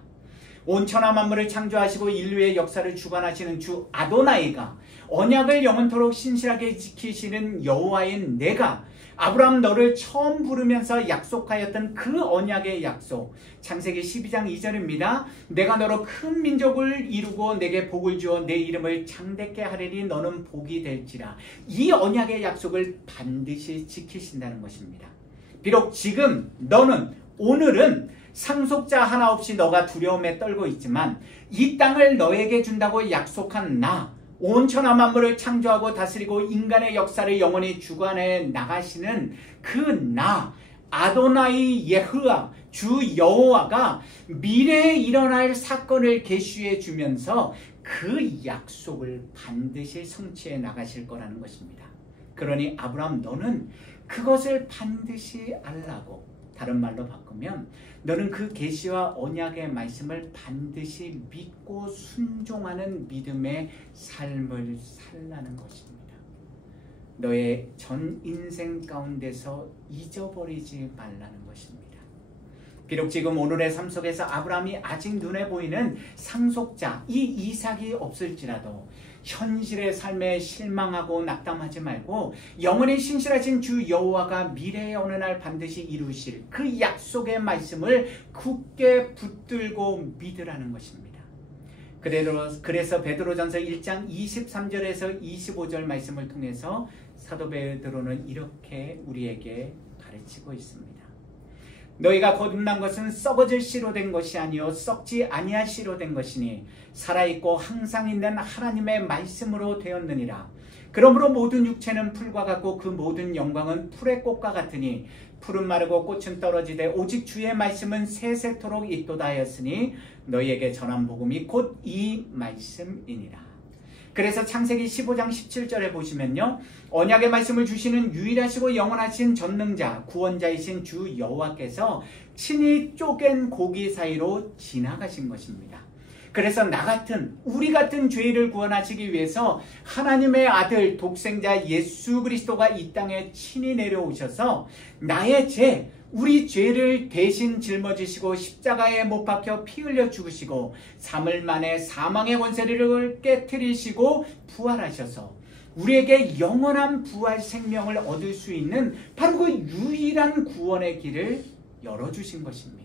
온 천하 만물을 창조하시고 인류의 역사를 주관하시는 주 아도나이가 언약을 영원토록 신실하게 지키시는 여호와인 내가 아브라함 너를 처음 부르면서 약속하였던 그 언약의 약속, 창세기 12장 2절입니다. 내가 너로 큰 민족을 이루고 내게 복을 주어 내 이름을 창대케 하리니 너는 복이 될지라. 이 언약의 약속을 반드시 지키신다는 것입니다. 비록 지금 너는 오늘은 상속자 하나 없이 너가 두려움에 떨고 있지만 이 땅을 너에게 준다고 약속한 나, 온 천하 만물을 창조하고 다스리고 인간의 역사를 영원히 주관해 나가시는 그 나, 아도나이 예흐와 주 여호와가 미래에 일어날 사건을 계시해 주면서 그 약속을 반드시 성취해 나가실 거라는 것입니다. 그러니 아브라함 너는 그것을 반드시 알라고, 다른 말로 바꾸면 너는 그 계시와 언약의 말씀을 반드시 믿고 순종하는 믿음의 삶을 살라는 것입니다. 너의 전 인생 가운데서 잊어버리지 말라는 것입니다. 비록 지금 오늘의 삶 속에서 아브라함이 아직 눈에 보이는 상속자 이 이삭이 없을지라도 현실의 삶에 실망하고 낙담하지 말고 영원히 신실하신 주 여호와가 미래의 어느 날 반드시 이루실 그 약속의 말씀을 굳게 붙들고 믿으라는 것입니다. 그래서 베드로전서 1장 23절에서 25절 말씀을 통해서 사도 베드로는 이렇게 우리에게 가르치고 있습니다. 너희가 거듭난 것은 썩어질 씨로 된 것이 아니요 썩지 아니할 씨로 된 것이니 살아있고 항상 있는 하나님의 말씀으로 되었느니라. 그러므로 모든 육체는 풀과 같고 그 모든 영광은 풀의 꽃과 같으니 풀은 마르고 꽃은 떨어지되 오직 주의 말씀은 세세토록 있도다 하였으니 너희에게 전한 복음이 곧 이 말씀이니라. 그래서 창세기 15장 17절에 보시면요, 언약의 말씀을 주시는 유일하시고 영원하신 전능자 구원자이신 주 여호와께서 친히 쪼갠 고기 사이로 지나가신 것입니다. 그래서 나 같은 우리 같은 죄를 구원하시기 위해서 하나님의 아들 독생자 예수 그리스도가 이 땅에 친히 내려오셔서 나의 죄, 우리 죄를 대신 짊어지시고 십자가에 못 박혀 피 흘려 죽으시고 3일 만에 사망의 권세를 깨트리시고 부활하셔서 우리에게 영원한 부활 생명을 얻을 수 있는 바로 그 유일한 구원의 길을 열어주신 것입니다.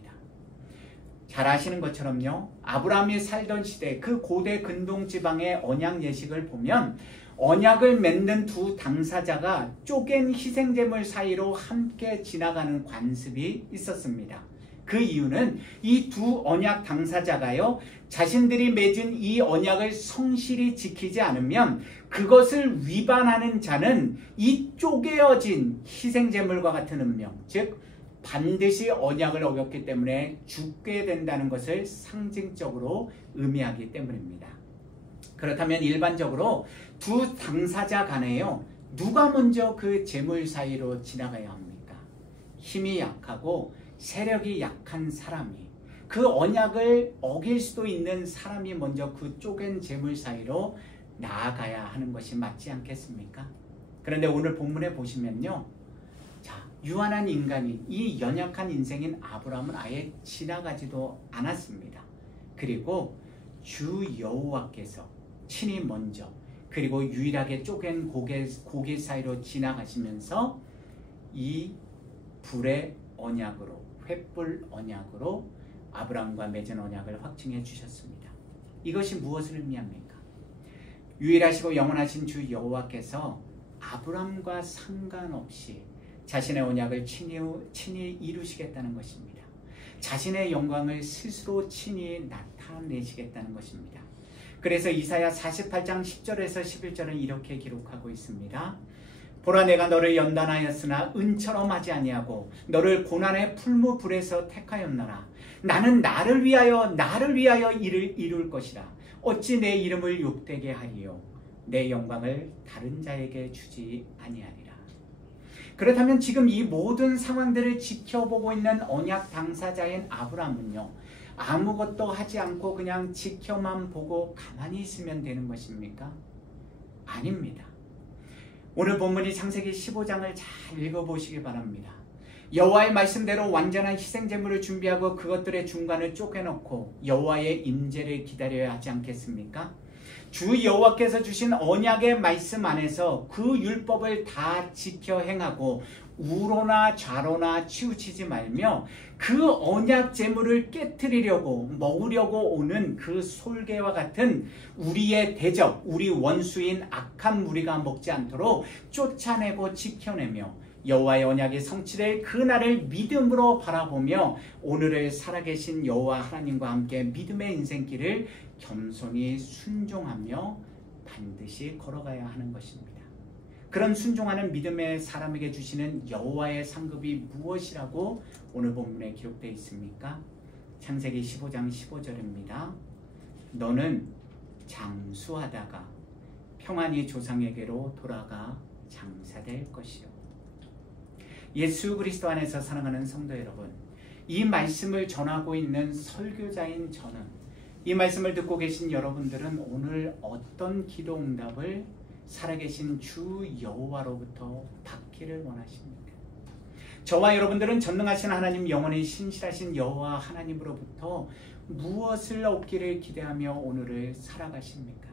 잘 아시는 것처럼요, 아브라함이 살던 시대 그 고대 근동 지방의 언약 예식을 보면 언약을 맺는 두 당사자가 쪼갠 희생제물 사이로 함께 지나가는 관습이 있었습니다. 그 이유는 이 두 언약 당사자가요, 자신들이 맺은 이 언약을 성실히 지키지 않으면 그것을 위반하는 자는 이 쪼개어진 희생제물과 같은 운명, 즉 반드시 언약을 어겼기 때문에 죽게 된다는 것을 상징적으로 의미하기 때문입니다. 그렇다면 일반적으로 두 당사자 간에요, 누가 먼저 그 제물 사이로 지나가야 합니까? 힘이 약하고 세력이 약한 사람이, 그 언약을 어길 수도 있는 사람이 먼저 그 쪼갠 제물 사이로 나아가야 하는 것이 맞지 않겠습니까? 그런데 오늘 본문에 보시면요, 유한한 인간인 이 연약한 인생인 아브라함은 아예 지나가지도 않았습니다. 그리고 주 여호와께서 친히 먼저 그리고 유일하게 쪼갠 고개 사이로 지나가시면서 이 불의 언약으로, 횃불 언약으로 아브라함과 맺은 언약을 확증해 주셨습니다. 이것이 무엇을 의미합니까? 유일하시고 영원하신 주 여호와께서 아브라함과 상관없이 자신의 언약을 친히 이루시겠다는 것입니다. 자신의 영광을 스스로 친히 나타내시겠다는 것입니다. 그래서 이사야 48장 10절에서 11절은 이렇게 기록하고 있습니다. 보라, 내가 너를 연단하였으나 은처럼 하지 아니하고 너를 고난의 풀무불에서 택하였노라. 나는 나를 위하여 이를 이룰 것이라. 어찌 내 이름을 욕되게 하리요, 내 영광을 다른 자에게 주지 아니하리라. 그렇다면 지금 이 모든 상황들을 지켜보고 있는 언약 당사자인 아브라함은요, 아무것도 하지 않고 그냥 지켜만 보고 가만히 있으면 되는 것입니까? 아닙니다. 오늘 본문이 창세기 15장을 잘 읽어보시기 바랍니다. 여호와의 말씀대로 완전한 희생제물을 준비하고 그것들의 중간을 쪼개놓고 여호와의 임재를 기다려야 하지 않겠습니까? 주 여호와께서 주신 언약의 말씀 안에서 그 율법을 다 지켜 행하고 우로나 좌로나 치우치지 말며 그 언약 제물을 깨트리려고 먹으려고 오는 그 솔개와 같은 우리의 대적, 우리 원수인 악한 무리가 먹지 않도록 쫓아내고 지켜내며 여호와의 언약이 성취될 그날을 믿음으로 바라보며 오늘을 살아계신 여호와 하나님과 함께 믿음의 인생길을 겸손히 순종하며 반드시 걸어가야 하는 것입니다. 그런 순종하는 믿음의 사람에게 주시는 여호와의 상급이 무엇이라고 오늘 본문에 기록되어 있습니까? 창세기 15장 15절입니다. 너는 장수하다가 평안히 조상에게로 돌아가 장사될 것이요. 예수 그리스도 안에서 사랑하는 성도 여러분, 이 말씀을 전하고 있는 설교자인 저는, 이 말씀을 듣고 계신 여러분들은 오늘 어떤 기도 응답을 살아계신 주 여호와로부터 받기를 원하십니까? 저와 여러분들은 전능하신 하나님, 영원히 신실하신 여호와 하나님으로부터 무엇을 얻기를 기대하며 오늘을 살아가십니까?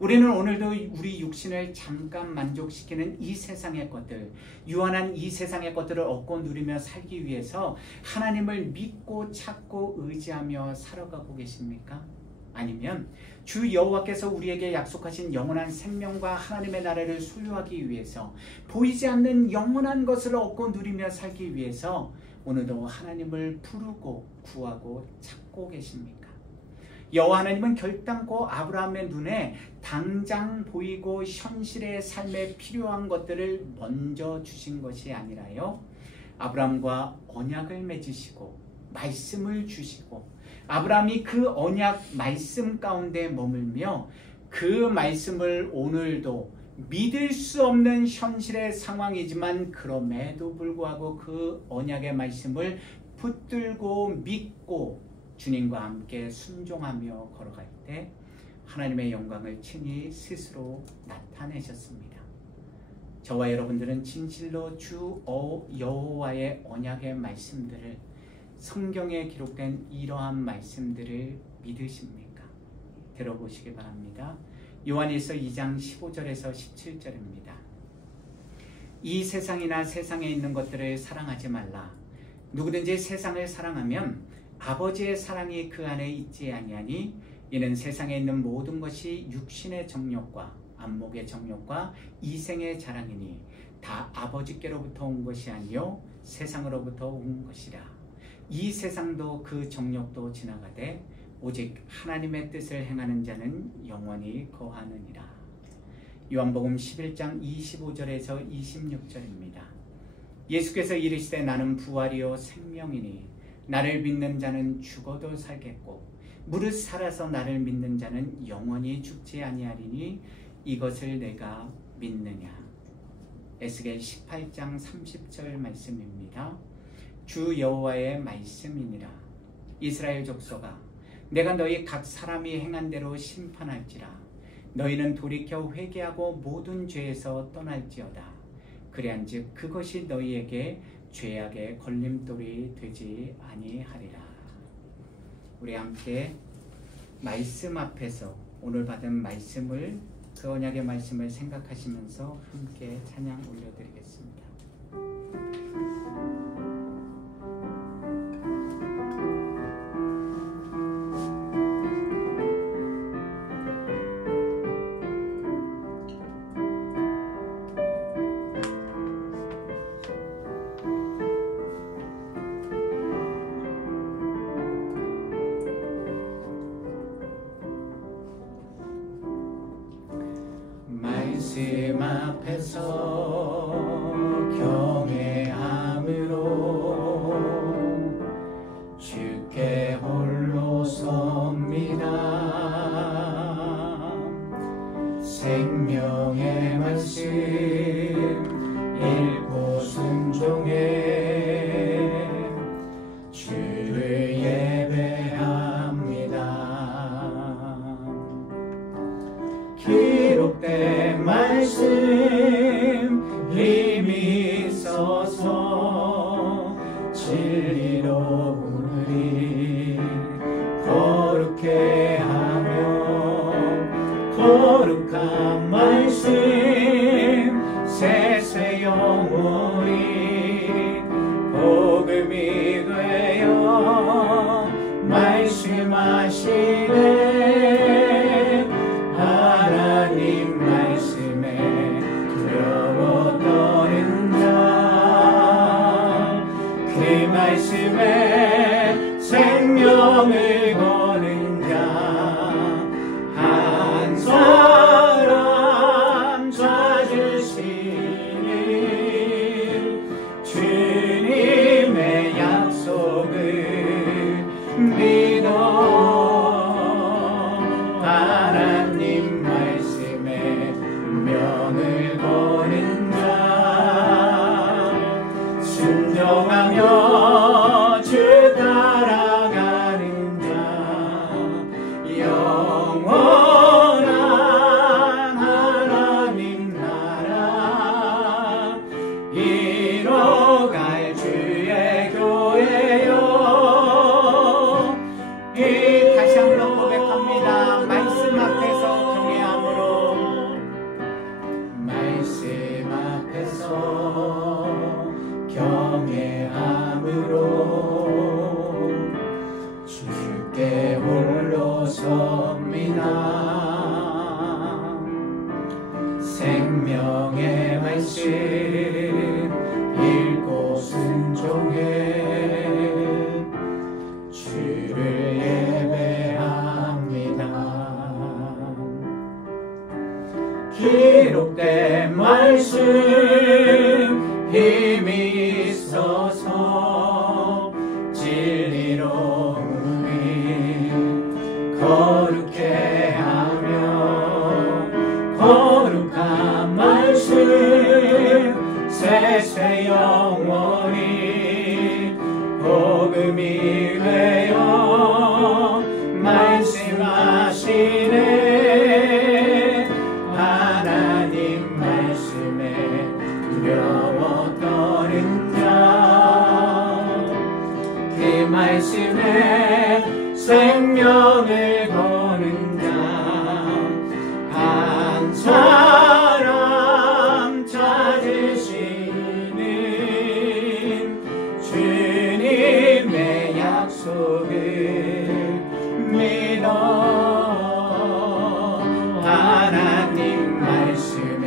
우리는 오늘도 우리 육신을 잠깐 만족시키는 이 세상의 것들, 유한한 이 세상의 것들을 얻고 누리며 살기 위해서 하나님을 믿고 찾고 의지하며 살아가고 계십니까? 아니면 주 여호와께서 우리에게 약속하신 영원한 생명과 하나님의 나라를 소유하기 위해서 보이지 않는 영원한 것을 얻고 누리며 살기 위해서 오늘도 하나님을 부르고 구하고 찾고 계십니까? 여호와 하나님은 결단코 아브라함의 눈에 당장 보이고 현실의 삶에 필요한 것들을 먼저 주신 것이 아니라요, 아브라함과 언약을 맺으시고 말씀을 주시고 아브라함이 그 언약 말씀 가운데 머물며 그 말씀을 오늘도 믿을 수 없는 현실의 상황이지만 그럼에도 불구하고 그 언약의 말씀을 붙들고 믿고 주님과 함께 순종하며 걸어갈 때 하나님의 영광을 친히 스스로 나타내셨습니다. 저와 여러분들은 진실로 주 여호와의 언약의 말씀들을, 성경에 기록된 이러한 말씀들을 믿으십니까? 들어보시기 바랍니다. 요한일서 2장 15절에서 17절입니다. 이 세상이나 세상에 있는 것들을 사랑하지 말라. 누구든지 세상을 사랑하면 아버지의 사랑이 그 안에 있지 아니하니 이는 세상에 있는 모든 것이 육신의 정욕과 안목의 정욕과 이생의 자랑이니 다 아버지께로부터 온 것이 아니요 세상으로부터 온 것이라. 이 세상도 그 정욕도 지나가되 오직 하나님의 뜻을 행하는 자는 영원히 거하느니라. 요한복음 11장 25절에서 26절입니다. 예수께서 이르시되 나는 부활이요 생명이니 나를 믿는 자는 죽어도 살겠고 무릇 살아서 나를 믿는 자는 영원히 죽지 아니하리니 이것을 내가 믿느냐. 에스겔 18장 30절 말씀입니다. 주 여호와의 말씀이니라. 이스라엘 족속아, 내가 너희 각 사람이 행한 대로 심판할지라. 너희는 돌이켜 회개하고 모든 죄에서 떠날지어다. 그래한즉 그것이 너희에게 죄악의 걸림돌이 되지 아니하리라. 우리 함께 말씀 앞에서 오늘 받은 말씀을, 그 언약의 말씀을 생각하시면서 함께 찬양 올려드리겠습니다. 말씀 앞에서 경외함으로 주께 홀로 섭니다. 생명의 말씀 읽고 순종해 주를 예배합니다. 기록된 말씀 힘이 있어서 이루리. 거룩해 하며 거룩한 말씀 세세 영원히 복음이 되어 말씀하시네. 하나님 말씀에 두려워 떠는 자, 그 말씀에 생명을 거는 자, 한 사람 찾으시는 주님의 약속을 믿어. 하나님 말씀에 명을 거는 자, 순종하며 주 따라가는 자, 영원한 하나님 나라 이뤄갈 주의 교회요. 다시 한번 고백합니다. 말씀 앞에서 경외함으로, 말씀 앞에서 경외함으로 주께 홀로 섭니다. 생명의 말씀 읽고 순종해 주를 예배합니다. 기록된 말씀 힘이 있어서 진리로 우리 거룩해 하며 거룩한 말씀 세세 영원히 복음이 되어 말씀하시네. 하나님 말씀에 두려워 떠는 자, 그 말씀에 생명을 거는 자, 한 사람 찾으시는 주님의 약속을 믿어. 하나님 말씀에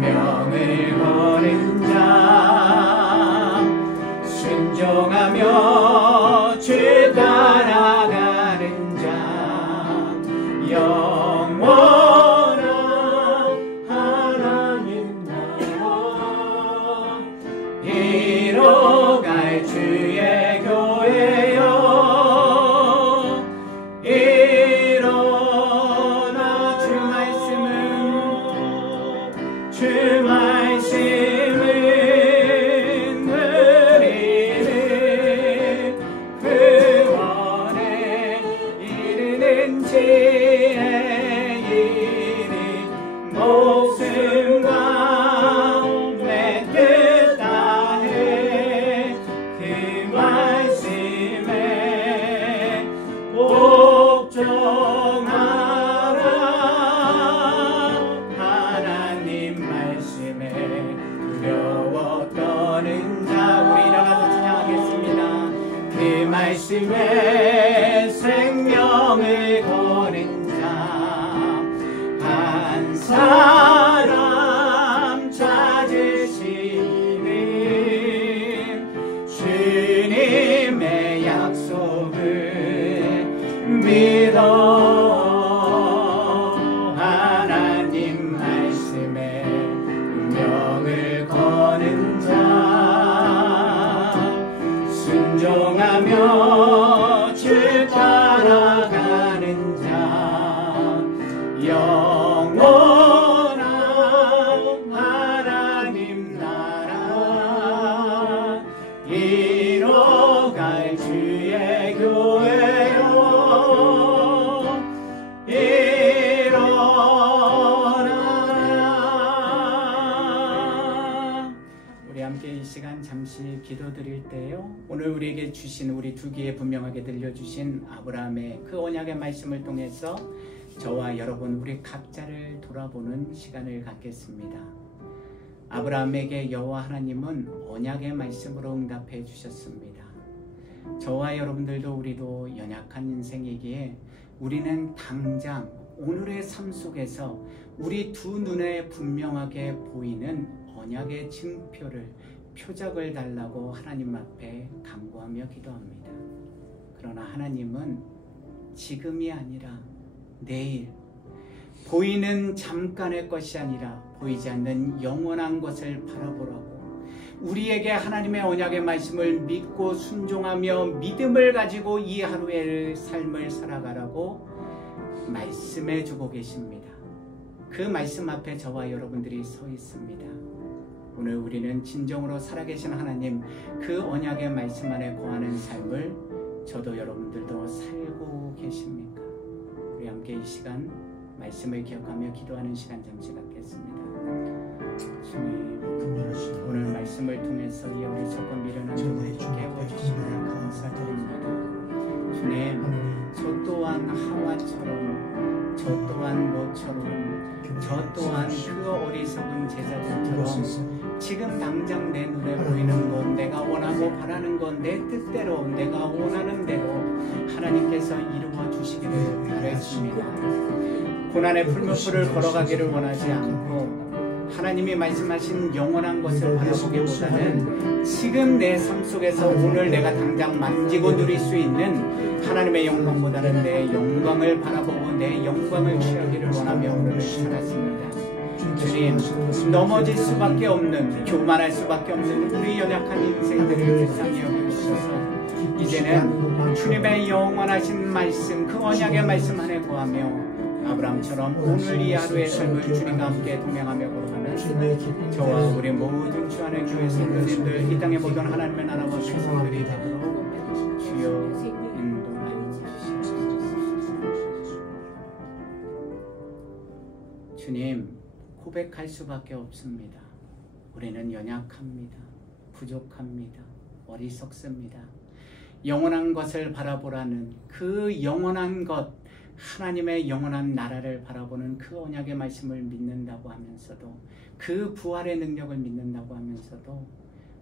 명을 거는 자, 순종하며 주 따라가는 자, 영원한 하나님 나라 이뤄갈 주의 교회요. 일어나 주 말씀은 누리는 구원에 이르는 지혜 이리 목숨과 내 뜻 다해 그 말씀에 복종하라. 하나님 말씀에 두려워 떠는 자, 우리 일어나서 찬양하겠습니다. 그 말씀에 생명을 거는 자, 한 사람 찾으시는 주님의 약속을 믿어. 하나님 말씀에 명을 거는 자, 순종하며 같이 기도드릴 때요, 오늘 우리에게 주신 우리 두 귀에 분명하게 들려주신 아브라함의 그 언약의 말씀을 통해서 저와 여러분 우리 각자를 돌아보는 시간을 갖겠습니다. 아브라함에게 여호와 하나님은 언약의 말씀으로 응답해 주셨습니다. 저와 여러분들도 우리도 연약한 인생이기에 우리는 당장 오늘의 삶 속에서 우리 두 눈에 분명하게 보이는 언약의 증표를, 표적을 달라고 하나님 앞에 간구하며 기도합니다. 그러나 하나님은 지금이 아니라 내일, 보이는 잠깐의 것이 아니라 보이지 않는 영원한 것을 바라보라고, 우리에게 하나님의 언약의 말씀을 믿고 순종하며 믿음을 가지고 이 하루의 삶을 살아가라고 말씀해 주고 계십니다. 그 말씀 앞에 저와 여러분들이 서 있습니다. 오늘 우리는 진정으로 살아계신 하나님 그 언약의 말씀 안에 거하는 삶을 저도 여러분들도 살고 계십니까? 우리 함께 이 시간 말씀을 기억하며 기도하는 시간 잠시 갖겠습니다. 주님, 오늘 말씀을 통해서 이 어리석고 미련한 영혼을 깨워주시니 감사드립니다. 주님, 저 또한 하와처럼, 저 또한 모처럼, 저 또한 그 어리석은 제자들처럼 지금 당장 내 눈에 보이는 것, 내가 원하고 바라는 것, 내 뜻대로, 내가 원하는 대로 하나님께서 이루어 주시기를 바라십니다. 고난의 풀무불을 걸어가기를 원하지 않고 하나님이 말씀하신 영원한 것을 바라보기보다는 지금 내 삶 속에서 오늘 내가 당장 만지고 누릴 수 있는 하나님의 영광보다는 내 영광을 바라보고 내 영광을 취하기를 원하며 오늘을 살았습니다. 주님, 넘어질 수밖에 없는, 교만할 수밖에 없는 우리 연약한 인생들을 불쌍히 여겨주셔서 이제는 주님의 영원하신 말씀, 그 언약의 말씀 안에 거하며 아브라함처럼 오늘 이 하루의 삶을 주님과 함께 동행하며 걸어가는 저와 우리 모든 주 안의 교회 성도님들, 이 땅의 모든 하나님의 나라와 백성들이 되도록 주여 인도하여 주시옵소서. 주님, 고백할 수밖에 없습니다. 우리는 연약합니다. 부족합니다. 어리석습니다. 영원한 것을 바라보라는 그 영원한 것, 하나님의 영원한 나라를 바라보는 그 언약의 말씀을 믿는다고 하면서도, 그 부활의 능력을 믿는다고 하면서도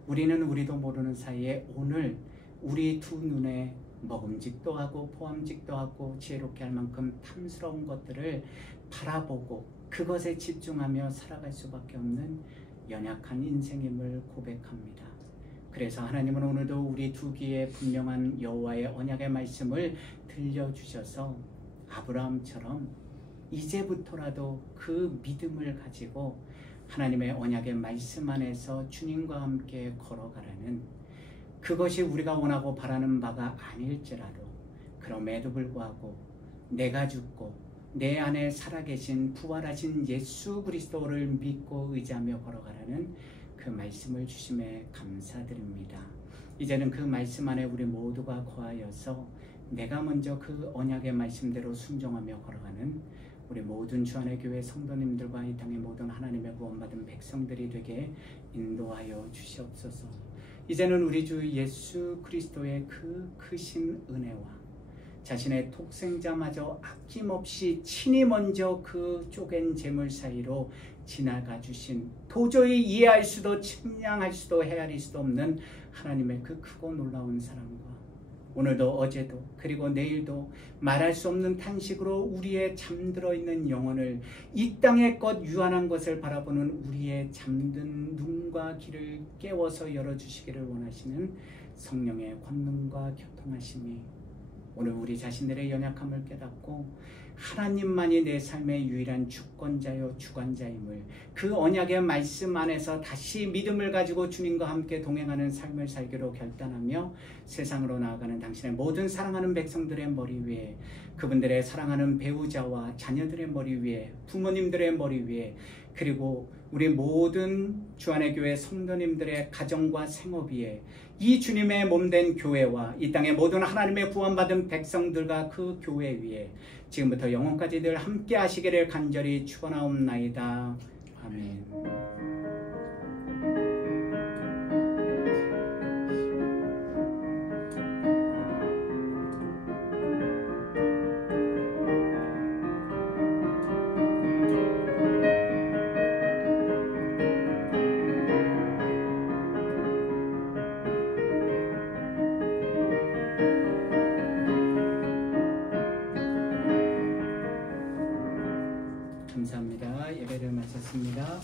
우리는 우리도 모르는 사이에 오늘 우리 두 눈에 먹음직도 하고 포함직도 하고 지혜롭게 할 만큼 탐스러운 것들을 바라보고 그것에 집중하며 살아갈 수밖에 없는 연약한 인생임을 고백합니다. 그래서 하나님은 오늘도 우리 두 귀에 분명한 여호와의 언약의 말씀을 들려주셔서 아브라함처럼 이제부터라도 그 믿음을 가지고 하나님의 언약의 말씀 안에서 주님과 함께 걸어가라는, 그것이 우리가 원하고 바라는 바가 아닐지라도 그럼에도 불구하고 내가 죽고 내 안에 살아계신 부활하신 예수 그리스도를 믿고 의지하며 걸어가라는 그 말씀을 주심에 감사드립니다. 이제는 그 말씀 안에 우리 모두가 거하여서 내가 먼저 그 언약의 말씀대로 순종하며 걸어가는 우리 모든 주 안의 교회 성도님들과 이 땅의 모든 하나님의 구원받은 백성들이 되게 인도하여 주시옵소서. 이제는 우리 주 예수 그리스도의 그 크신 은혜와 자신의 독생자마저 아낌없이 친히 먼저 그 쪼갠 재물 사이로 지나가 주신, 도저히 이해할 수도 측량할 수도 헤아릴 수도 없는 하나님의 그 크고 놀라운 사랑과 오늘도 어제도 그리고 내일도 말할 수 없는 탄식으로 우리의 잠들어 있는 영혼을, 이 땅의 것 유한한 것을 바라보는 우리의 잠든 눈과 귀를 깨워서 열어주시기를 원하시는 성령의 권능과 교통하심이 오늘 우리 자신들의 연약함을 깨닫고 하나님만이 내 삶의 유일한 주권자요 주관자임을, 그 언약의 말씀 안에서 다시 믿음을 가지고 주님과 함께 동행하는 삶을 살기로 결단하며 세상으로 나아가는 당신의 모든 사랑하는 백성들의 머리 위에, 그분들의 사랑하는 배우자와 자녀들의 머리 위에, 부모님들의 머리 위에, 그리고 우리 모든 주안의 교회 성도님들의 가정과 생업 위에, 이 주님의 몸된 교회와 이 땅의 모든 하나님의 구원받은 백성들과 그 교회 위에 지금부터 영원까지 늘 함께 하시기를 간절히 축원하옵나이다. 아멘. 감사합니다. 예배를 마쳤습니다.